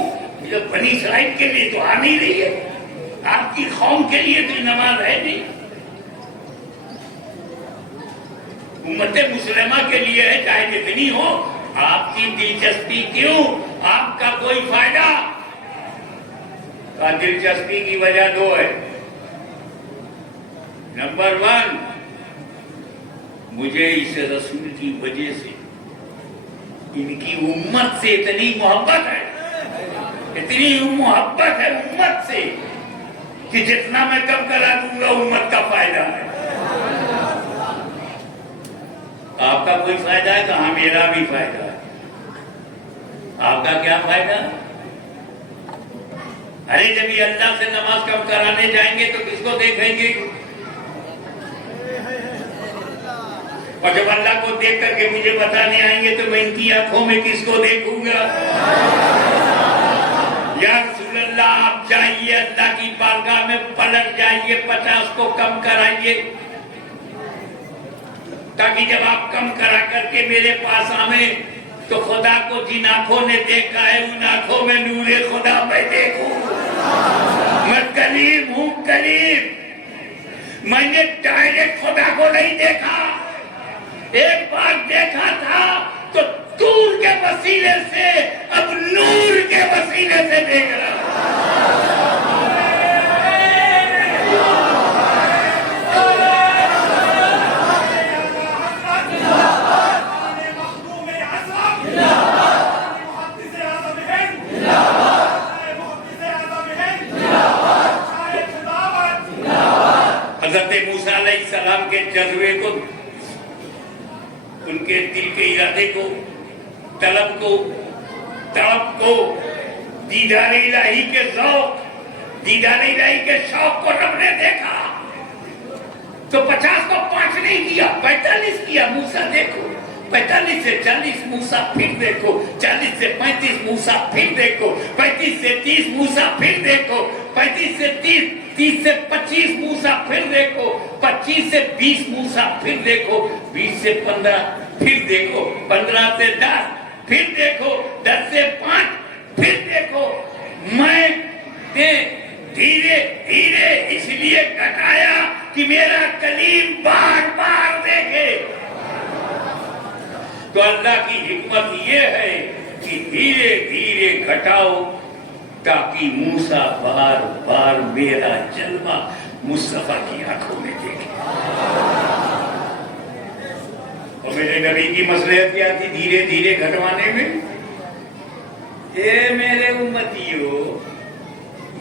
जो बनी इस्राइल के लिए तो आ नहीं रही है, आपकी कौम के लिए तो नमाज है नहीं, उम्मत मुसलमा के लिए है, चाहे जितनी हो। आपकी दिलचस्पी क्यों? आपका कोई फायदा? का दिलचस्पी की वजह दो है। नंबर 1, मुझे इस रसूल की वजह से, इनकी उम्मत से इतनी मोहब्बत है, इतनी मोहब्बत है उम्मत से कि जितना मैं कम करा दूंगा उम्मत का फायदा है। आपका कोई फायदा है? कहाँ मेरा भी फायदा है। आपका क्या फायदा? अरे जब ये अल्लाह से नमाज कम कराने जाएंगे तो किसको देखेंगे? और जब अल्लाह को देख करके मुझे बताने आएंगे तो मैं इनकी आंखों में किसको देखूंगा? या रसूल अल्लाह, आप जाइए अल्लाह की बारगाह में, पलट जाइए, 50 को कम कराइए, ताकि जब आप कम करा करके मेरे पास आवे तो खुदा को जिन आंखों ने देखा है उन आंखों में नूरे खुदा मैं देखूं। मैं करीब हूं, करीब। मैंने डायरेक्ट खुदा को नहीं देखा, एक बार देखा था तो दूर के वसीले से, अब नूर के वसीले से देख रहा। हज़रत मूसा अलैहिस्सलाम के जज्बे को, उनके दिल के इरादे को, तड़प को दीदार इलाही के शौक, दीदार इलाही के शौक को रब ने देखा तो 50 को 5 नहीं किया, 45 किया। मूसा देखो, 45 से 40 मूसा फिर देखो, 40 से 35 मूसा फिर देखो, 35 से 30 मूसा फिर देखो, 35 से 30 से 25 मूसा फिर देखो, 25 से 20 मूसा फिर देखो, 20 से 15 फिर देखो, 15 से 10 फिर देखो, 10 से 5 फिर देखो। मैं धीरे धीरे इसलिए घटाया कि मेरा कलीम बार बार देखे। तो अल्लाह की हिकमत ये है कि धीरे धीरे घटाओ ताकि मूसा बार बार मेरा जलवा मुस्तफा की आंखों में देखे। और मेरे नबी की मसलहत क्या थी धीरे धीरे घटवाने में? ये मेरे उम्मतियों,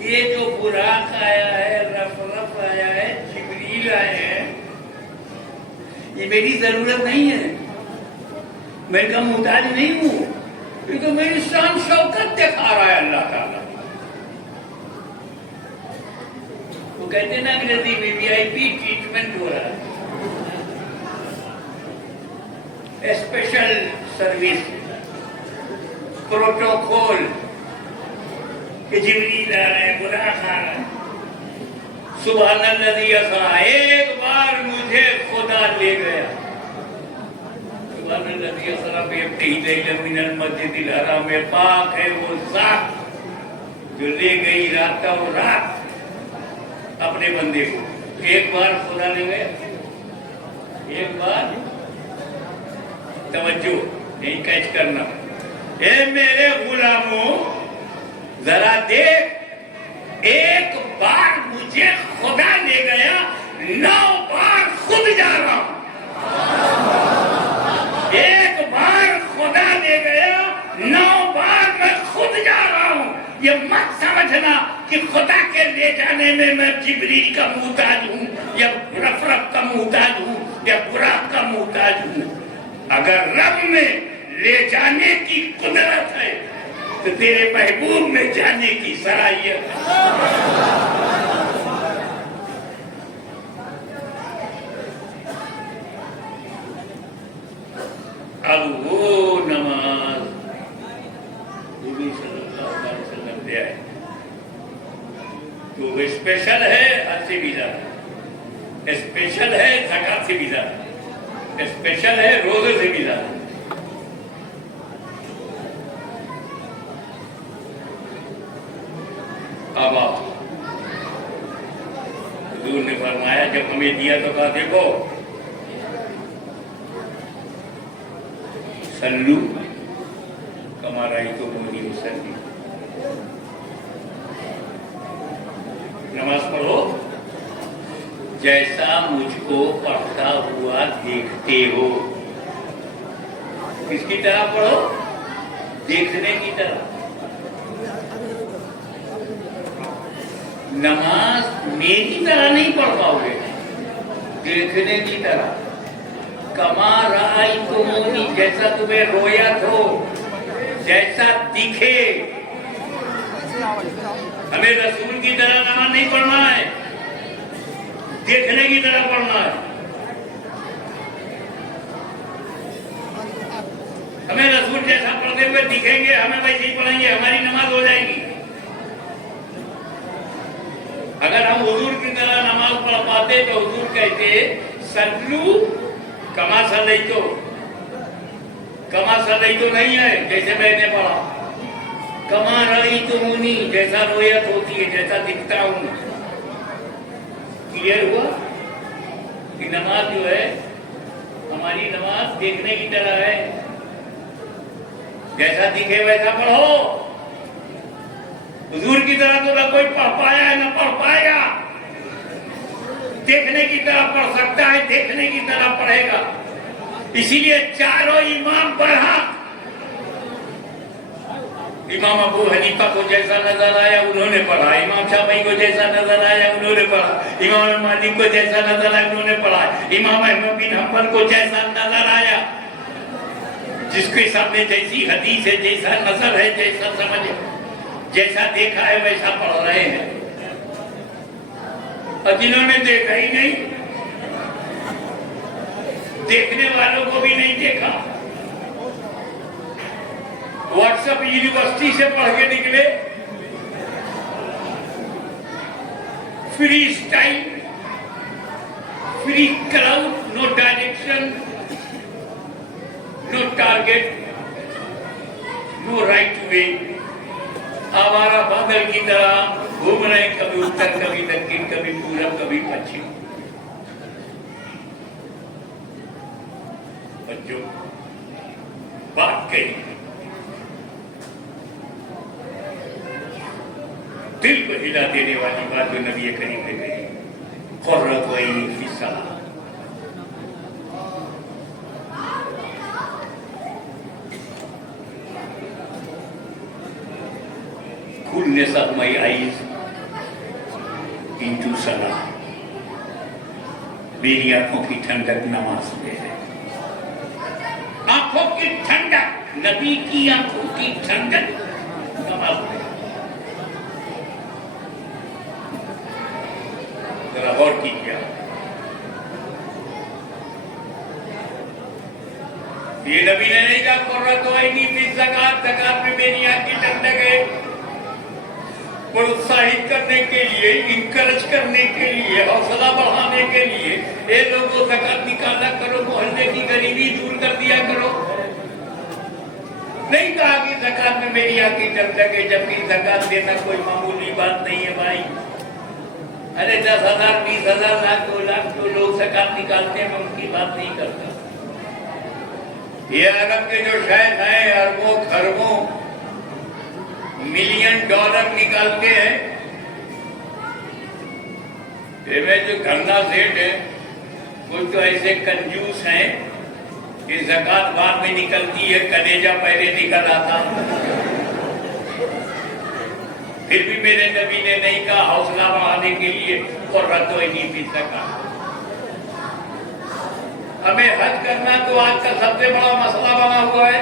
ये जो बुराक आया है, रफ आया है, जिब्रील आए हैं, ये मेरी जरूरत नहीं है, मैं इनका मुहताज नहीं हूं, क्योंकि मेरी शान शौकत दिखा रहा है अल्लाह ताला। वो कहते ना अंग्रेजी में VIP ट्रीटमेंट हो रहा है, स्पेशल सर्विस, प्रोटोकॉल, जिब्रील आ रहे हैं, बुराक आ रहा है। सुभान अल्लाज़ी असरा, एक बार मुझे खुदा ले गया। सुभान अल्लाज़ी असरा बिअब्दिही मिनल मस्जिदिल हराम में, पाक है वो ज़ात जो ले गई रात का वो रात अपने बंदे को। एक बार खुदा ने गया, एक बार तवज्जो नहीं कैच करना। ए मेरे गुलामों जरा देख, एक बार मुझे खुदा ले गया, 9 बार खुद जा रहा हूं। एक बार खुदा ले गया, 9 बार मैं खुद जा रहा हूं। ये मत समझना कि खुदा के ले जाने में मैं जिब्रील का मुहताज हूं या रफरफ का मुहताज हूं या बुराक का मुहताज हूं। अगर रब में ले जाने की कुदरत है तो तेरे महबूब में जाने की सलाहियत है। अब वो नमाज नबी सल्लल्लाहु अलैहि वसल्लम दे आए तो वो स्पेशल है, हज से भी ज्यादा स्पेशल है, ज़कात से भी ज्यादा स्पेशल है, रोजे से भी ज्यादा। अब आप हुजूर ने फरमाया, जब हमें दिया तो कहा देखो सल्लू कमारा ही तो मोदी मुसल्ली, नमाज पढ़ो जैसा मुझको पढ़ता हुआ देखते हो। किसकी तरह पढ़ो? देखने की तरह। नमाज मेरी तरह नहीं पढ़ पाओगे, देखने की तरह। कमा राई तुमोनी, जैसा तुम्हें रोया हो, जैसा दिखे। हमें रसूल की तरह नमाज नहीं पढ़ना है, देखने की तरह पढ़ना है। हमें रसूल जैसा पढ़ते हुए दिखेंगे, हमें वैसे ही पढ़ेंगे, हमारी नमाज हो जाएगी। अगर हम हुजूर की तरह नमाज पढ़ पाते तो हुजूर कहते सल्लू कमा सल्लैतो, कमा सल्लैतो नहीं है जैसे मैंने पढ़ा, कमा रअयतुमूनी, जैसा रोयत होती है, जैसा दिखता हूं। क्लियर हुआ कि नमाज जो है हमारी नमाज देखने की तरह है, जैसा दिखे वैसा पढ़ो। हुजूर की तरह तो ना कोई पढ़ पाया है ना पढ़ पाएगा, देखने की तरह पढ़ सकता है, देखने की तरह पढ़ेगा। इसीलिए चारों इमाम बढ़ा, इमाम अबू हनीफा को जैसा नजर आया उन्होंने पढ़ा, इमाम शाफी को जैसा नजर आया उन्होंने पढ़ा, इमाम मालिक को जैसा नजर आया उन्होंने पढ़ा, इमाम अहमद बिन हंबल को जैसा नजर आया, जिसके सामने जैसी हदीस है, जैसा नजर है, जैसा समझ है, जैसा देखा है वैसा पढ़ रहे हैं। और जिन्होंने देखा ही नहीं, देखने वालों को भी नहीं देखा, व्हाट्सएप यूनिवर्सिटी से पढ़ के निकले, free style, free crowd, no direction, no target, no right way, आवारा बादल की तरह घूम रहे, कभी उत्तर, कभी दक्षिण, कभी पूरब, कभी पश्चिम। बच्चों बात कही, दिल को हिला देने वाली बात जो नबी करीम ने कही, क़ुर्रतु ऐनी फी सलाह। Coolness of my eyes into salah, मेरी आंखों की ठंडक नमाज में है। आंखों की ठंडक, नबी की आंखों की ठंडक नमाज में। जरा गौर कीजिए, ये नबी ने नहीं कहा क़ुर्रतु ऐनी फी ज़कात, ज़कात में मेरी आंख की ठंडक है। प्रोत्साहित करने के लिए, इंकरेज करने के लिए, हौसला बढ़ाने के लिए, ये लोगों ज़कात निकाला करो, मोहल्ले की गरीबी दूर कर दिया करो। नहीं कहा कि ज़कात में मेरी आंख की ठंडक है, जबकि ज़कात देना कोई मामूली बात नहीं है भाई। अरे 10,000, 20,000, लाख, 2 लाख जो लोग ज़कात निकालते हैं मैं उनकी बात नहीं करता। ये अरब के जो शेख हैं अरबों खरबों मिलियन डॉलर निकालते हैं, ये जो धरना सेठ है कुछ तो ऐसे कंजूस हैं कि ज़कात बाद में निकलती है, कलेजा पहले निकल आता। फिर भी मेरे नबी ने नहीं कहा हौसला बढ़ाने के लिए और रद्दो नहीं पी सका। हमें हज करना तो आज का सबसे बड़ा मसला बना हुआ है।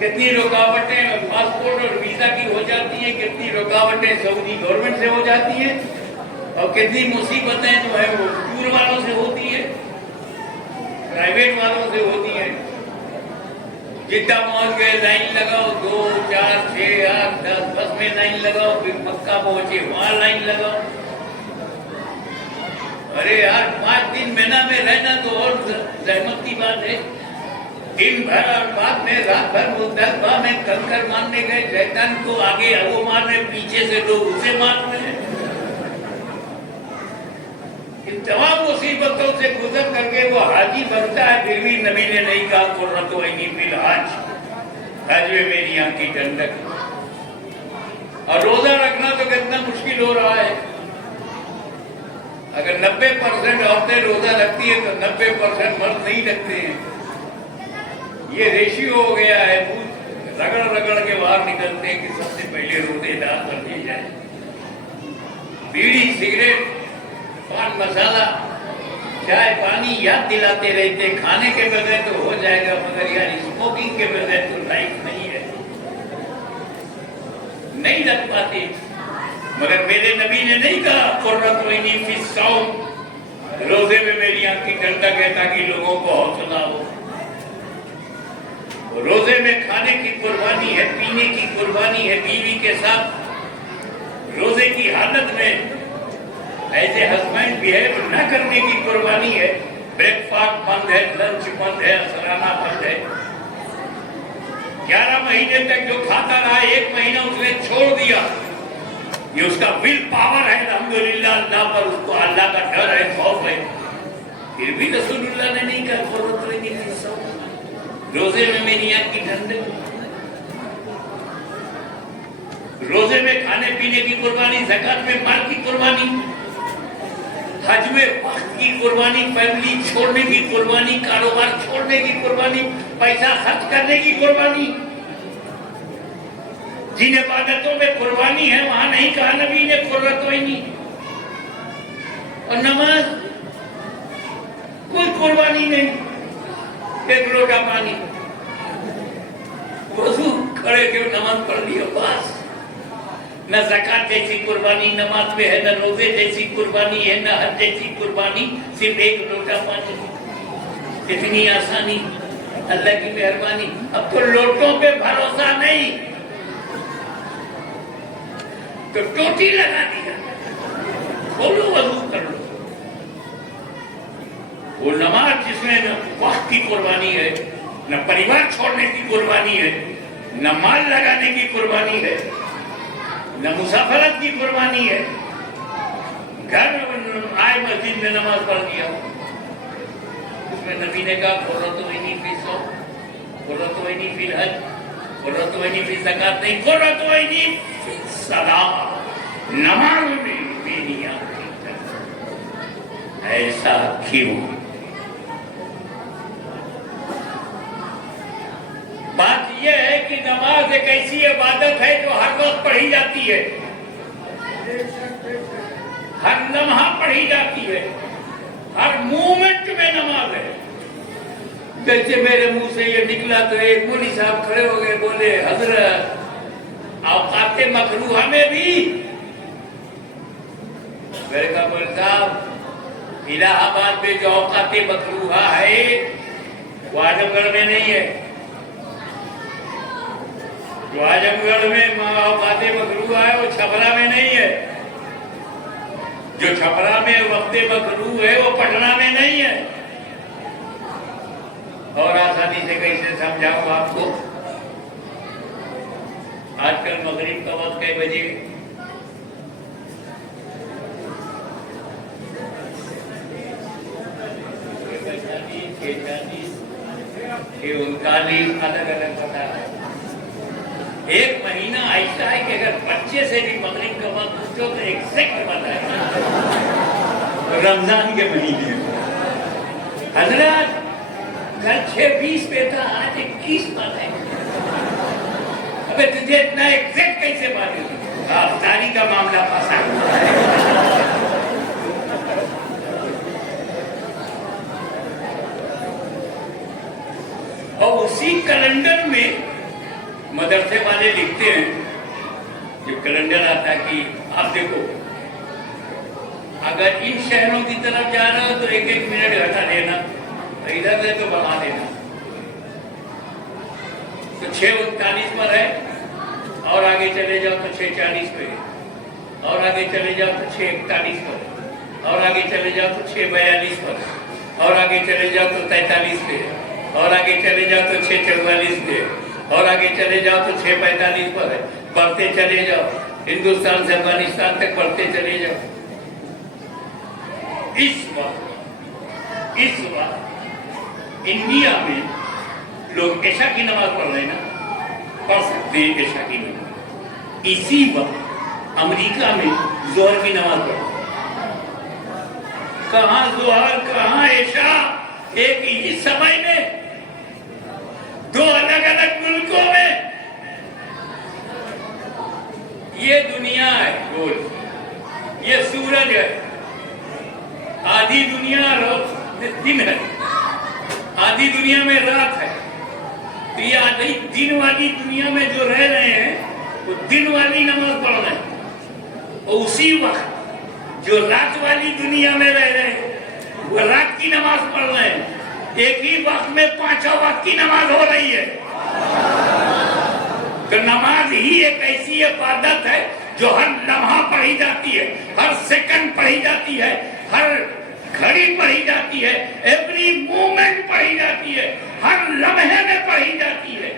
कितनी रुकावटें पासपोर्ट और वीजा की हो जाती है, कितनी रुकावटें सऊदी गवर्नमेंट से हो जाती है, और कितनी मुसीबतें जो है वो टूर वालों से होती है, प्राइवेट वालों से होती है। जिद्दा पहुंच गए लाइन लगाओ, 2, 4, 6, 8, 10 बस में लाइन लगाओ, फिर मक्का पहुंचे वहां लाइन लगाओ। अरे यार 5 दिन महीना में रहना तो और जहमत की बात है। दिन भर और बाद में रात भर मुद्दतबा में कंकर मारने गए, शैतान को आगे वो मार रहे, पीछे से लोग उसे मार रहे हैं। इन तमाम मुसीबतों से गुजर करके वो हाजी बनता है, फिर भी नबी ने नहीं कहा कुर्रतु ऐनी फिल हज, हज में मेरी आंख की ठंडक। और रोजा रखना तो कितना मुश्किल हो रहा है। अगर 90% औरतें रोजा रखती है तो 90% मर्द नहीं रखते हैं। ये रेशियो हो गया है, रगड़ रगड़ के बाहर निकलते हैं कि सबसे पहले रोजेदार बन जाए। बीड़ी सिगरेट पान मसाला चाय पानी याद दिलाते रहते, खाने के बगैर तो हो जाएगा मगर यार स्मोकिंग के बगैर तो लाइफ नहीं है, नहीं रख पाते। मगर मेरे नबी ने नहीं कहा कुर्रतु ऐनी फी सौम, रोजे में मेरी आंख की ठंडक है ताकि लोगों को हौसला हो। रोजे में खाने की कुर्बानी है, पीने की कुर्बानी है, बीवी के साथ रोजे की हालत में ऐसे हस्बैंड बिहेव न करने की कुर्बानी है। ब्रेकफास्ट बंद है, लंच बंद है, सराहना बंद है। 11 महीने तक जो खाता रहा, 1 महीना उसने छोड़ दिया, ये उसका विल पावर है। अल्हम्दुलिल्लाह, अल्लाह पर उसको अल्लाह का डर है, खौफ है। फिर भी रसूलुल्लाह ने नहीं कहा कुर्रतु ऐनी फी सौम, रोजे में मेरी आंख की ठंडक। रोजे में खाने पीने की कुर्बानी, ज़कात में माल की कुर्बानी, हज में वक्त की कुर्बानी, फैमिली छोड़ने की कुर्बानी, कारोबार छोड़ने की कुर्बानी, पैसा खर्च करने की कुर्बानी। जिन इबादतों में कुर्बानी है वहां नहीं कहा नबी ने कुर्रतु ऐनी। और नमाज कोई कुर्बानी नहीं, 1 लोटा पानी, वजू खड़े के नमाज पढ़ लिया बस। न ज़कात जैसी कुर्बानी नमाज में है, न रोजे जैसी कुर्बानी है, न हज जैसी कुर्बानी, सिर्फ 1 लोटा पानी। कितनी आसानी, अल्लाह की मेहरबानी। अब तो लोटों पे भरोसा नहीं तो टोटी लगा दिया, खोलो वजू कर लो। वो नमाज जिसमें न वक्त की कुर्बानी है, न परिवार छोड़ने की कुर्बानी है, न माल लगाने की कुर्बानी है, न मुसाफरत की कुर्बानी है, घर में आए मस्जिद में नमाज पढ़ लिया, उसमें नबी ने कहा कुर्रतु ऐनी फी सौम, कुर्रतु ऐनी फिल हज, कुर्रतु ऐनी फी ज़कात नहीं, कुर्रतु ऐनी फी सलाह, नमाज में मेरी आंख की ठंडक। ऐसा क्यों? बात यह है कि नमाज एक ऐसी इबादत है जो हर वक्त पढ़ी जाती है, हर लम्हा पढ़ी जाती है, हर मूवमेंट में नमाज है। जैसे मेरे मुंह से ये निकला तो एक मौलवी साहब खड़े हो गए, बोले हजरत औकात मकरूहा में भी। मेरे कहा बोले साहब इलाहाबाद में जो औकात मकरूहा है वो आजमगढ़ में नहीं है। जो आजमगढ़ में औकात मकरूहा है वो छपरा में नहीं है। जो छपरा में वक्त मकरूह है वो पटना में नहीं है। और आसानी से कैसे समझाऊं आपको? आजकल मगरिब का वक्त कई बजे? ये 39 अलग अलग बता रहा है। एक महीना ऐसा है कि अगर बच्चे से भी मगरिब का वक्त पूछो तो एग्जैक्ट बताए रमजान के महीने में। हजरत कल 6:20 पे था, आज 21 बताए। अबे तुझे इतना एग्जैक्ट कैसे मालूम? अफ्तारी का मामला फंसा हुआ है। और उसी कैलेंडर में मदरसे वाले लिखते हैं, जब कैलेंडर आता है कि आप देखो अगर इन शहरों की तरफ जा रहे हो तो 1-1 मिनट घटा देना, इधर से तो बढ़ा देना। तो 6:39 पर है, और आगे चले जाओ तो 6:40 पे है, और आगे चले जाओ तो 6:41 पर है, और आगे चले जाओ तो 6:42 पर है, और आगे चले जाओ तो 43 पे है, और आगे चले जाओ तो 6:44 पे है, और आगे चले जाओ तो 6:45 पर है। बढ़ते चले जाओ, हिंदुस्तान से अफगानिस्तान तक बढ़ते चले जाओ। इस वक्त इंडिया में लोग ऐशा की नमाज पढ़ रहे हैं ना, पढ़ सकते हैं ऐशा की नमाज। इसी वक्त अमेरिका में जोहर की नमाज पढ़, कहाँ जोहर कहाँ ऐशा, एक ही समय में, दो अलग अलग मुल्कों में। ये दुनिया है गोल, ये सूरज है, आधी दुनिया दिन है, आधी दुनिया में रात है। तो ये आधी दिन वाली दुनिया में जो रह रहे हैं वो दिन वाली नमाज पढ़ रहे हैं, और उसी वक्त जो रात वाली दुनिया में रह रहे हैं वो रात की नमाज पढ़ रहे हैं। एक ही वक्त में 5 वक्त की नमाज हो रही है। तो नमाज ही एक ऐसी इबादत है जो हर लम्हा पढ़ी जाती है, हर सेकंड पढ़ी जाती है, हर घड़ी पढ़ी जाती है, एवरी मूवमेंट पढ़ी जाती है, हर लम्हे में पढ़ी जाती है।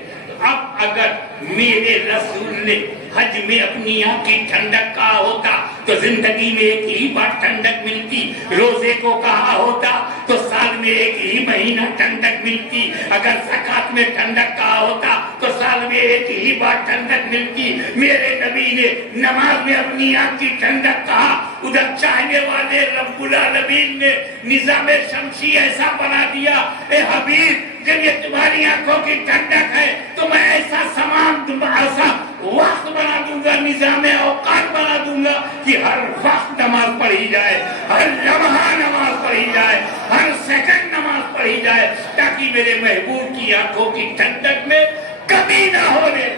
अब अगर मेरे रसूल ने हज में अपनी आंखें ठंडक कहा होता तो जिंदगी में एक ही बार ठंडक मिलती, रोजे को कहा होता तो साल में एक ही महीना ठंडक मिलती, अगर ज़कात में ठंडक कहा होता तो साल में एक ही बार ठंडक मिलती। मेरे नबी ने नमाज में अपनी आंख की ठंडक कहा, उधर चाहने वाले रब्बुल आलमीन ने निज़ाम शमसी ऐसा बना दिया, ए हबीब जब ये तुम्हारी आंखों की ठंडक है तो मैं ऐसा समान ऐसा वक्त बना दूंगा, निजाम औकात बना दूंगा कि हर वक्त नमाज पढ़ी जाए, हर लम्हा नमाज पढ़ी जाए, हर सेकंड नमाज पढ़ी जाए, ताकि मेरे महबूब की आंखों की ठंडक में कमी ना होने।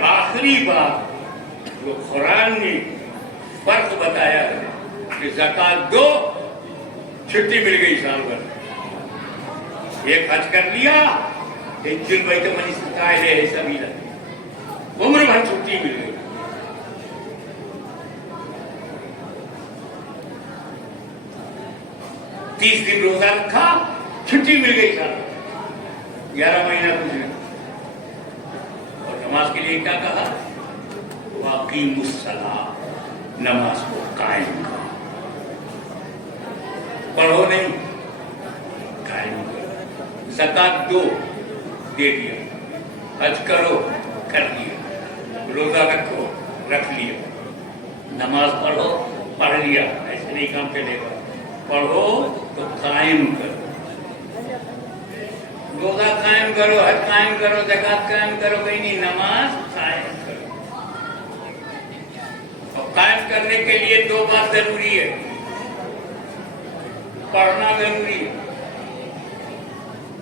आखिरी बात जो कुरान ने फर्क बताया है कि ज़कात दो, छुट्टी मिल गई साल भर, एक हज कर लिया, एक दिन भाई तो मनी सकाए है सभी उम्र भर छुट्टी मिल गई। 30 दिन रोजा रखा, छुट्टी मिल गई साल, 11 महीना कुछ नहीं। नमाज के लिए क्या कहा? वाक़ीमुस्सलाह, नमाज को कायम करो, पढ़ो नहीं, कायम करो। ज़कात दो, दे दिया, हज करो, कर लिया, रोजा रखो, रख लिया, नमाज पढ़ो, पढ़ लिया, ऐसे नहीं काम चलेगा। पढ़ो तो कायम करो, रोजा कायम करो, हज कायम करो, ज़कात कायम करो, कहीं नहीं, नमाज कायम करो। और कायम करने के लिए दो बात जरूरी है, पढ़ना जरूरी है।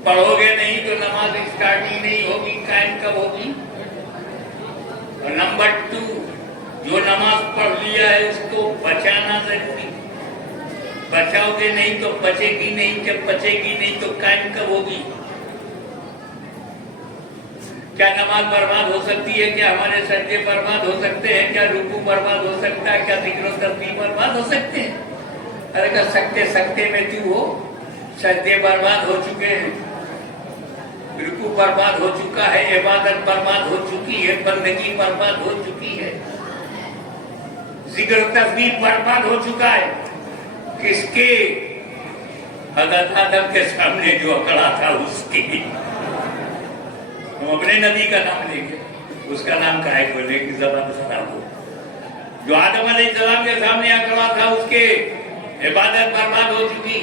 पढ़ोगे नहीं तो नमाज स्टार्ट ही नहीं होगी, कायम कब होगी? और नंबर 2, जो नमाज पढ़ लिया है उसको बचाना जरूरी, बचाओगे नहीं तो बचेगी नहीं, जब बचेगी नहीं तो कायम कब होगी? क्या नमाज बर्बाद हो सकती है? क्या हमारे सजदे बर्बाद हो सकते हैं? क्या रुकू बर्बाद हो सकता है? क्या जिक्र तस्बीह बर्बाद हो सकते हैं? अरे कर सकते में तू हो, सजदे बर्बाद हो चुके हैं, रुकू बर्बाद हो चुका है, इबादत बर्बाद हो चुकी है, बंदगी बर्बाद हो चुकी है, जिक्र तस्बीह बर्बाद हो चुका है। किसके? हज़रत आदम के सामने जो अकड़ा था उसके। हम अपने नबी का नाम लेंगे, उसका नाम काहे को लेंगे? ज़बान खराब हो। जो आदम अलैहिस्सलाम के सामने अकड़ा था उसके इबादत बर्बाद हो चुकी।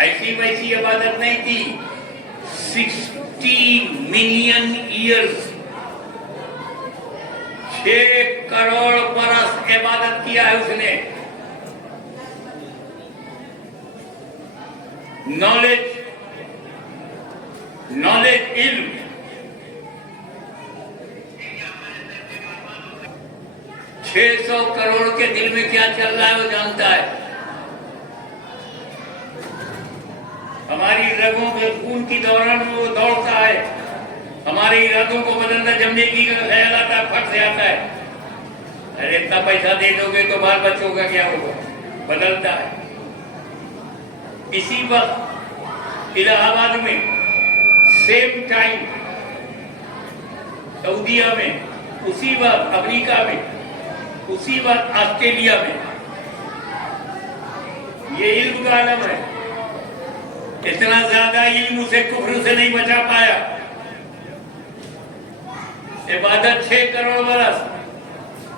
ऐसी वैसी इबादत नहीं थी। 60 मिलियन ईयर्स, 6 करोड़ बरस इबादत किया है उसने। नॉलेज इल्म, छह 600 करोड़ के दिल में क्या चल रहा है वो जानता है। हमारी रगों के खून की दौरान वो दौड़ता है। हमारे इरादों को बदलना, जमने की ख्याल आता है, फट से आता है। अरे इतना पैसा दे दोगे तो बाल बच्चों का क्या होगा? बदलता है। इसी वक्त इलाहाबाद में सेम टाइम, सऊदीया में उसी वक्त, अमेरिका में उसी वक्त, ऑस्ट्रेलिया में ये इल्म का आलम है। इतना ज्यादा इल्म उसे कुफ्र से नहीं बचा पाया। इबादत 6 करोड़ बरस,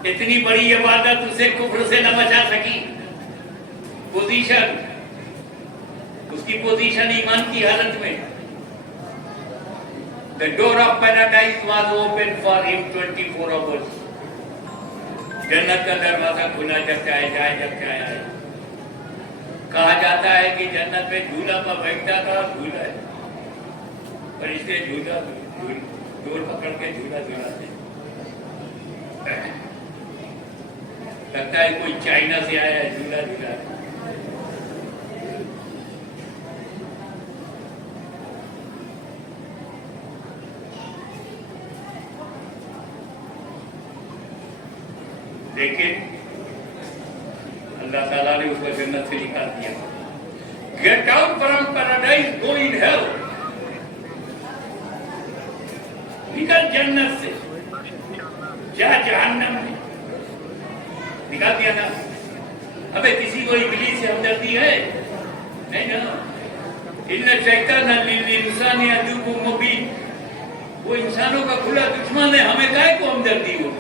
इतनी बड़ी इबादत उसे कुफ्र से न बचा सकी। पोजीशन, उसकी पोजीशन ईमान की हालत में। The door of paradise was open for him 24 hours. जन्नत का दरवाजा खुला जब चाहे जाए, जब चाहे आए। कहा जाता है कि जन्नत में झूला पर बैठता था, झूला है, पर इसे झूला डोर पकड़ के झूला झूलाते। लगता है कोई चाइना से आया है, झूला झूला। लेकिन अल्लाह ताला ने उसको जन्नत से निकाल दिया। Get out from paradise, go in hell. निकल जन्नत से, जा जहन्नम में। निकाल दिया ना। अबे किसी को इब्लीस से हमदर्दी है? नहीं ना। इन्ना शैतान लिल-इंसानी अदुव्वुम मुबीन। वो इंसानों का खुला दुश्मन है, हमें काहे को हमदर्दी हो?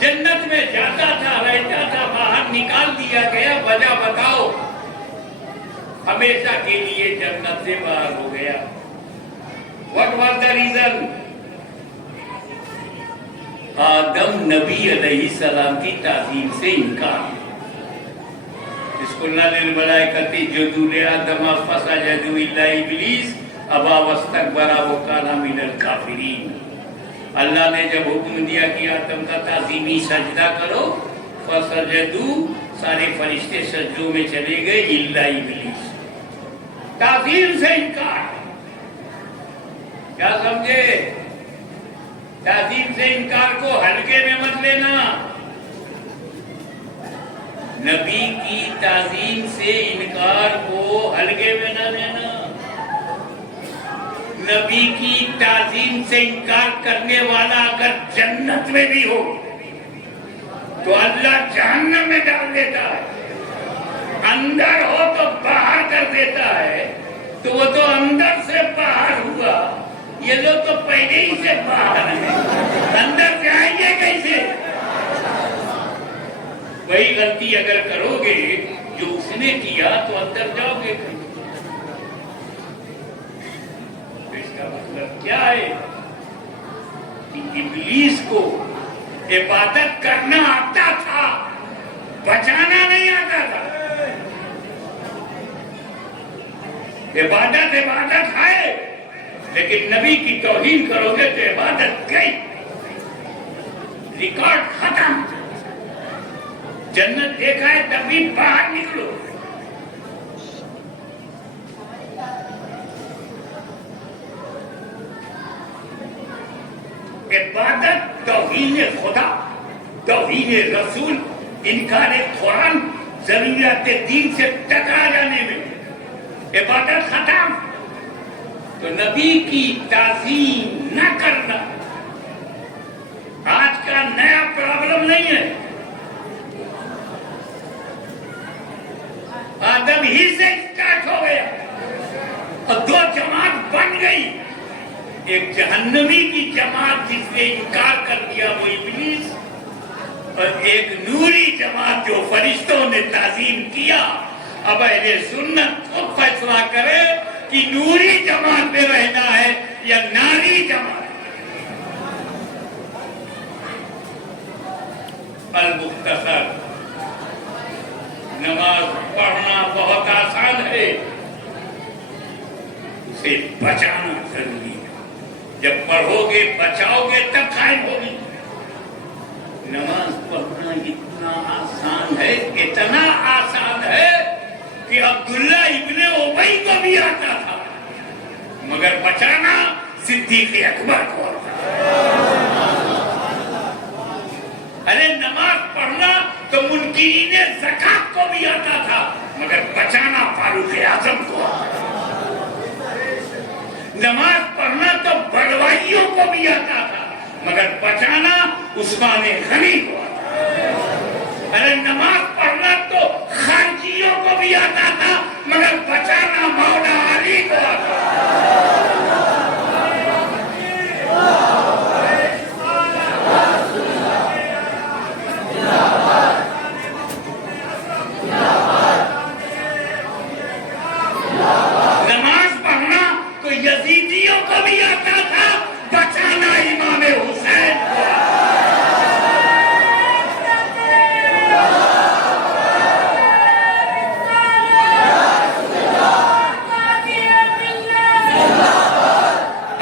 जन्नत में जाता था, रहता था, बाहर निकाल दिया गया। वजह बताओ। हमेशा के लिए जन्नत से बाहर हो गया। What was the reason? आदम नबी अलैहिस्सलाम की ताज़ीम से इनकार। इसको लिल-मलाइकति जदू लिआदम फसजदू इल्ला इब्लीस अबा वस्तकबरा व काना मिनल काफिरीन। अल्लाह ने जब हुक्म दिया कि आदम का ताज़ीमी सजदा करो, फसजदू, सारे फरिश्ते सजदों में चले गए, इल्ला इब्लीस। ताज़ीम से इनकार। क्या समझे? ताज़ीम से इनकार को हल्के में मत लेना। नबी की ताज़ीम से इनकार को हल्के में न लेना। नबी की ताज़ीम से इनकार करने वाला अगर जन्नत में भी हो तो अल्लाह जहन्नम में डाल देता है। अंदर हो तो बाहर कर देता है। तो वो तो अंदर से बाहर हुआ, ये लोग तो पहले ही से बाहर हैं, अंदर जाएंगे कैसे? वही गलती अगर करोगे जो उसने किया तो अंदर जाओगे। इसका मतलब क्या है कि इब्लीस को इबादत करना आता था, बचाना नहीं आता था। इबादत इबादत है, लेकिन नबी की तौहीन करोगे तो इबादत गई, रिकॉर्ड खत्म। जन्नत देखा है तभी बाहर निकलो। इबादत तौहीन खुदा, तौहीन रसूल, इनकार कुरान, ज़रूरियात दीन से टकरा जाने में इबादत खत्म। तो नबी की ताज़ीम न करना आज का नया प्रॉब्लम नहीं है, आदम ही से स्टार्ट हो गया और दो जमात बन गई। एक जहन्नमी की जमात जिसने इनकार कर दिया वो इब्लीस, और एक नूरी जमात जो फरिश्तों ने ताज़ीम किया। अब अहले सुन्नत खुद फैसला करे कि नूरी जमात में रहना है या नारी जमात। अल-मुख्तसर, नमाज पढ़ना बहुत आसान है, उसे बचाना जरूरी है। जब पढ़ोगे बचाओगे तब कायम होगी। नमाज पढ़ना इतना आसान है, इतना आसान है कि अब्दुल्ला इब्ने उबई को भी आता था, मगर बचाना सिद्दीक़ अकबर को आता। अरे नमाज पढ़ना तो मुनकिरीन ज़कात को भी आता था, मगर बचाना फारूक आज़म को आता। नमाज पढ़ना तो बड़वाइयों को भी आता था, मगर बचाना उस्मान गनी को आता। अरे नमाज पढ़ना तो खारजियों को भी आता था, मगर बचाना मौला अली को आता। नमाज पढ़ना तो यजीदियों को भी आता था, बचाना इमाम हुसैन को।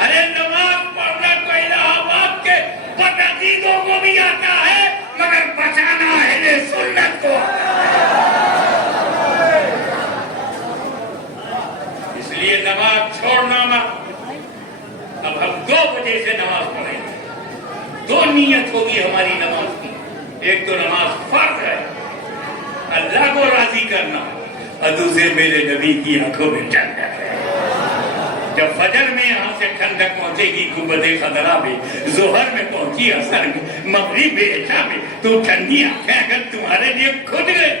अरे नमाज पढ़ना तो इलाहाबाद के बदअकीदों को भी आता है, मगर बचाना अहले सुन्नत को आता है। इसलिए नमाज छोड़ना मत। अब हम 2 बजे से नमाज पढ़ेंगे। 2 नियत होगी हमारी नमाज की। एक तो नमाज फर्ज है, अल्लाह को राजी करना, और दूसरे मेरे नबी की आंखों में ठंडक है। जब फजर में यहाँ से ठंडक पहुंचेगी गुंबदे खदरा में, जोहर में पहुंची असर में, मगरिब में, इशा में, तो ठंडी आंखें अगर तुम्हारे लिए खुद गए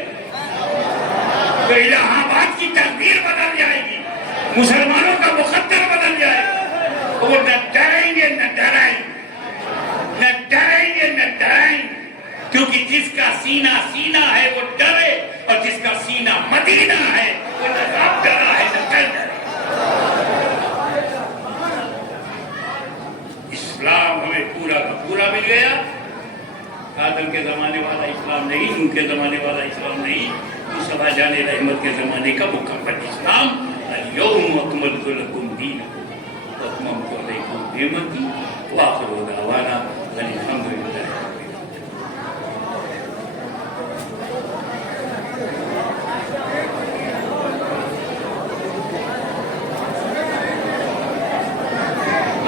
तो इलाहाबाद की तकदीर बदल जाएगी, मुसलमानों का मुकद्दर बदल जाएगा। वो न डरेंगे न डराएंगे, न डरेंगे न डराएंगे, क्योंकि जिसका सीना सीना है वो डरे, और जिसका सीना मदीना है वो न आप डरा है न डर डरे। इस्लाम हमें पूरा का पूरा मिल गया। आदम के जमाने वाला इस्लाम नहीं, उनके जमाने वाला इस्लाम नहीं, मूसा जाने रहमत के जमाने का मुकम्मल इस्लाम। अल-यौम अकमलतु लकुम दीनकुम व अतममतु अलैकुम निअमती व आखिरु दअवाना अल्हम्दुलिल्लाह।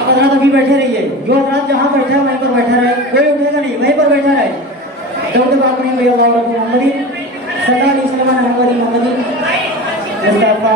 हजरात अभी बैठे रहिए, जो हजरात जहाँ बैठा है वहीं पर बैठा रहे, कोई उठेगा नहीं, वहीं पर बैठा रहे। दौड़ बात नहीं भैया, मोहम्मदी सल्लल्लाहु अलैहि वसल्लम, मोहम्मदी मुस्तफा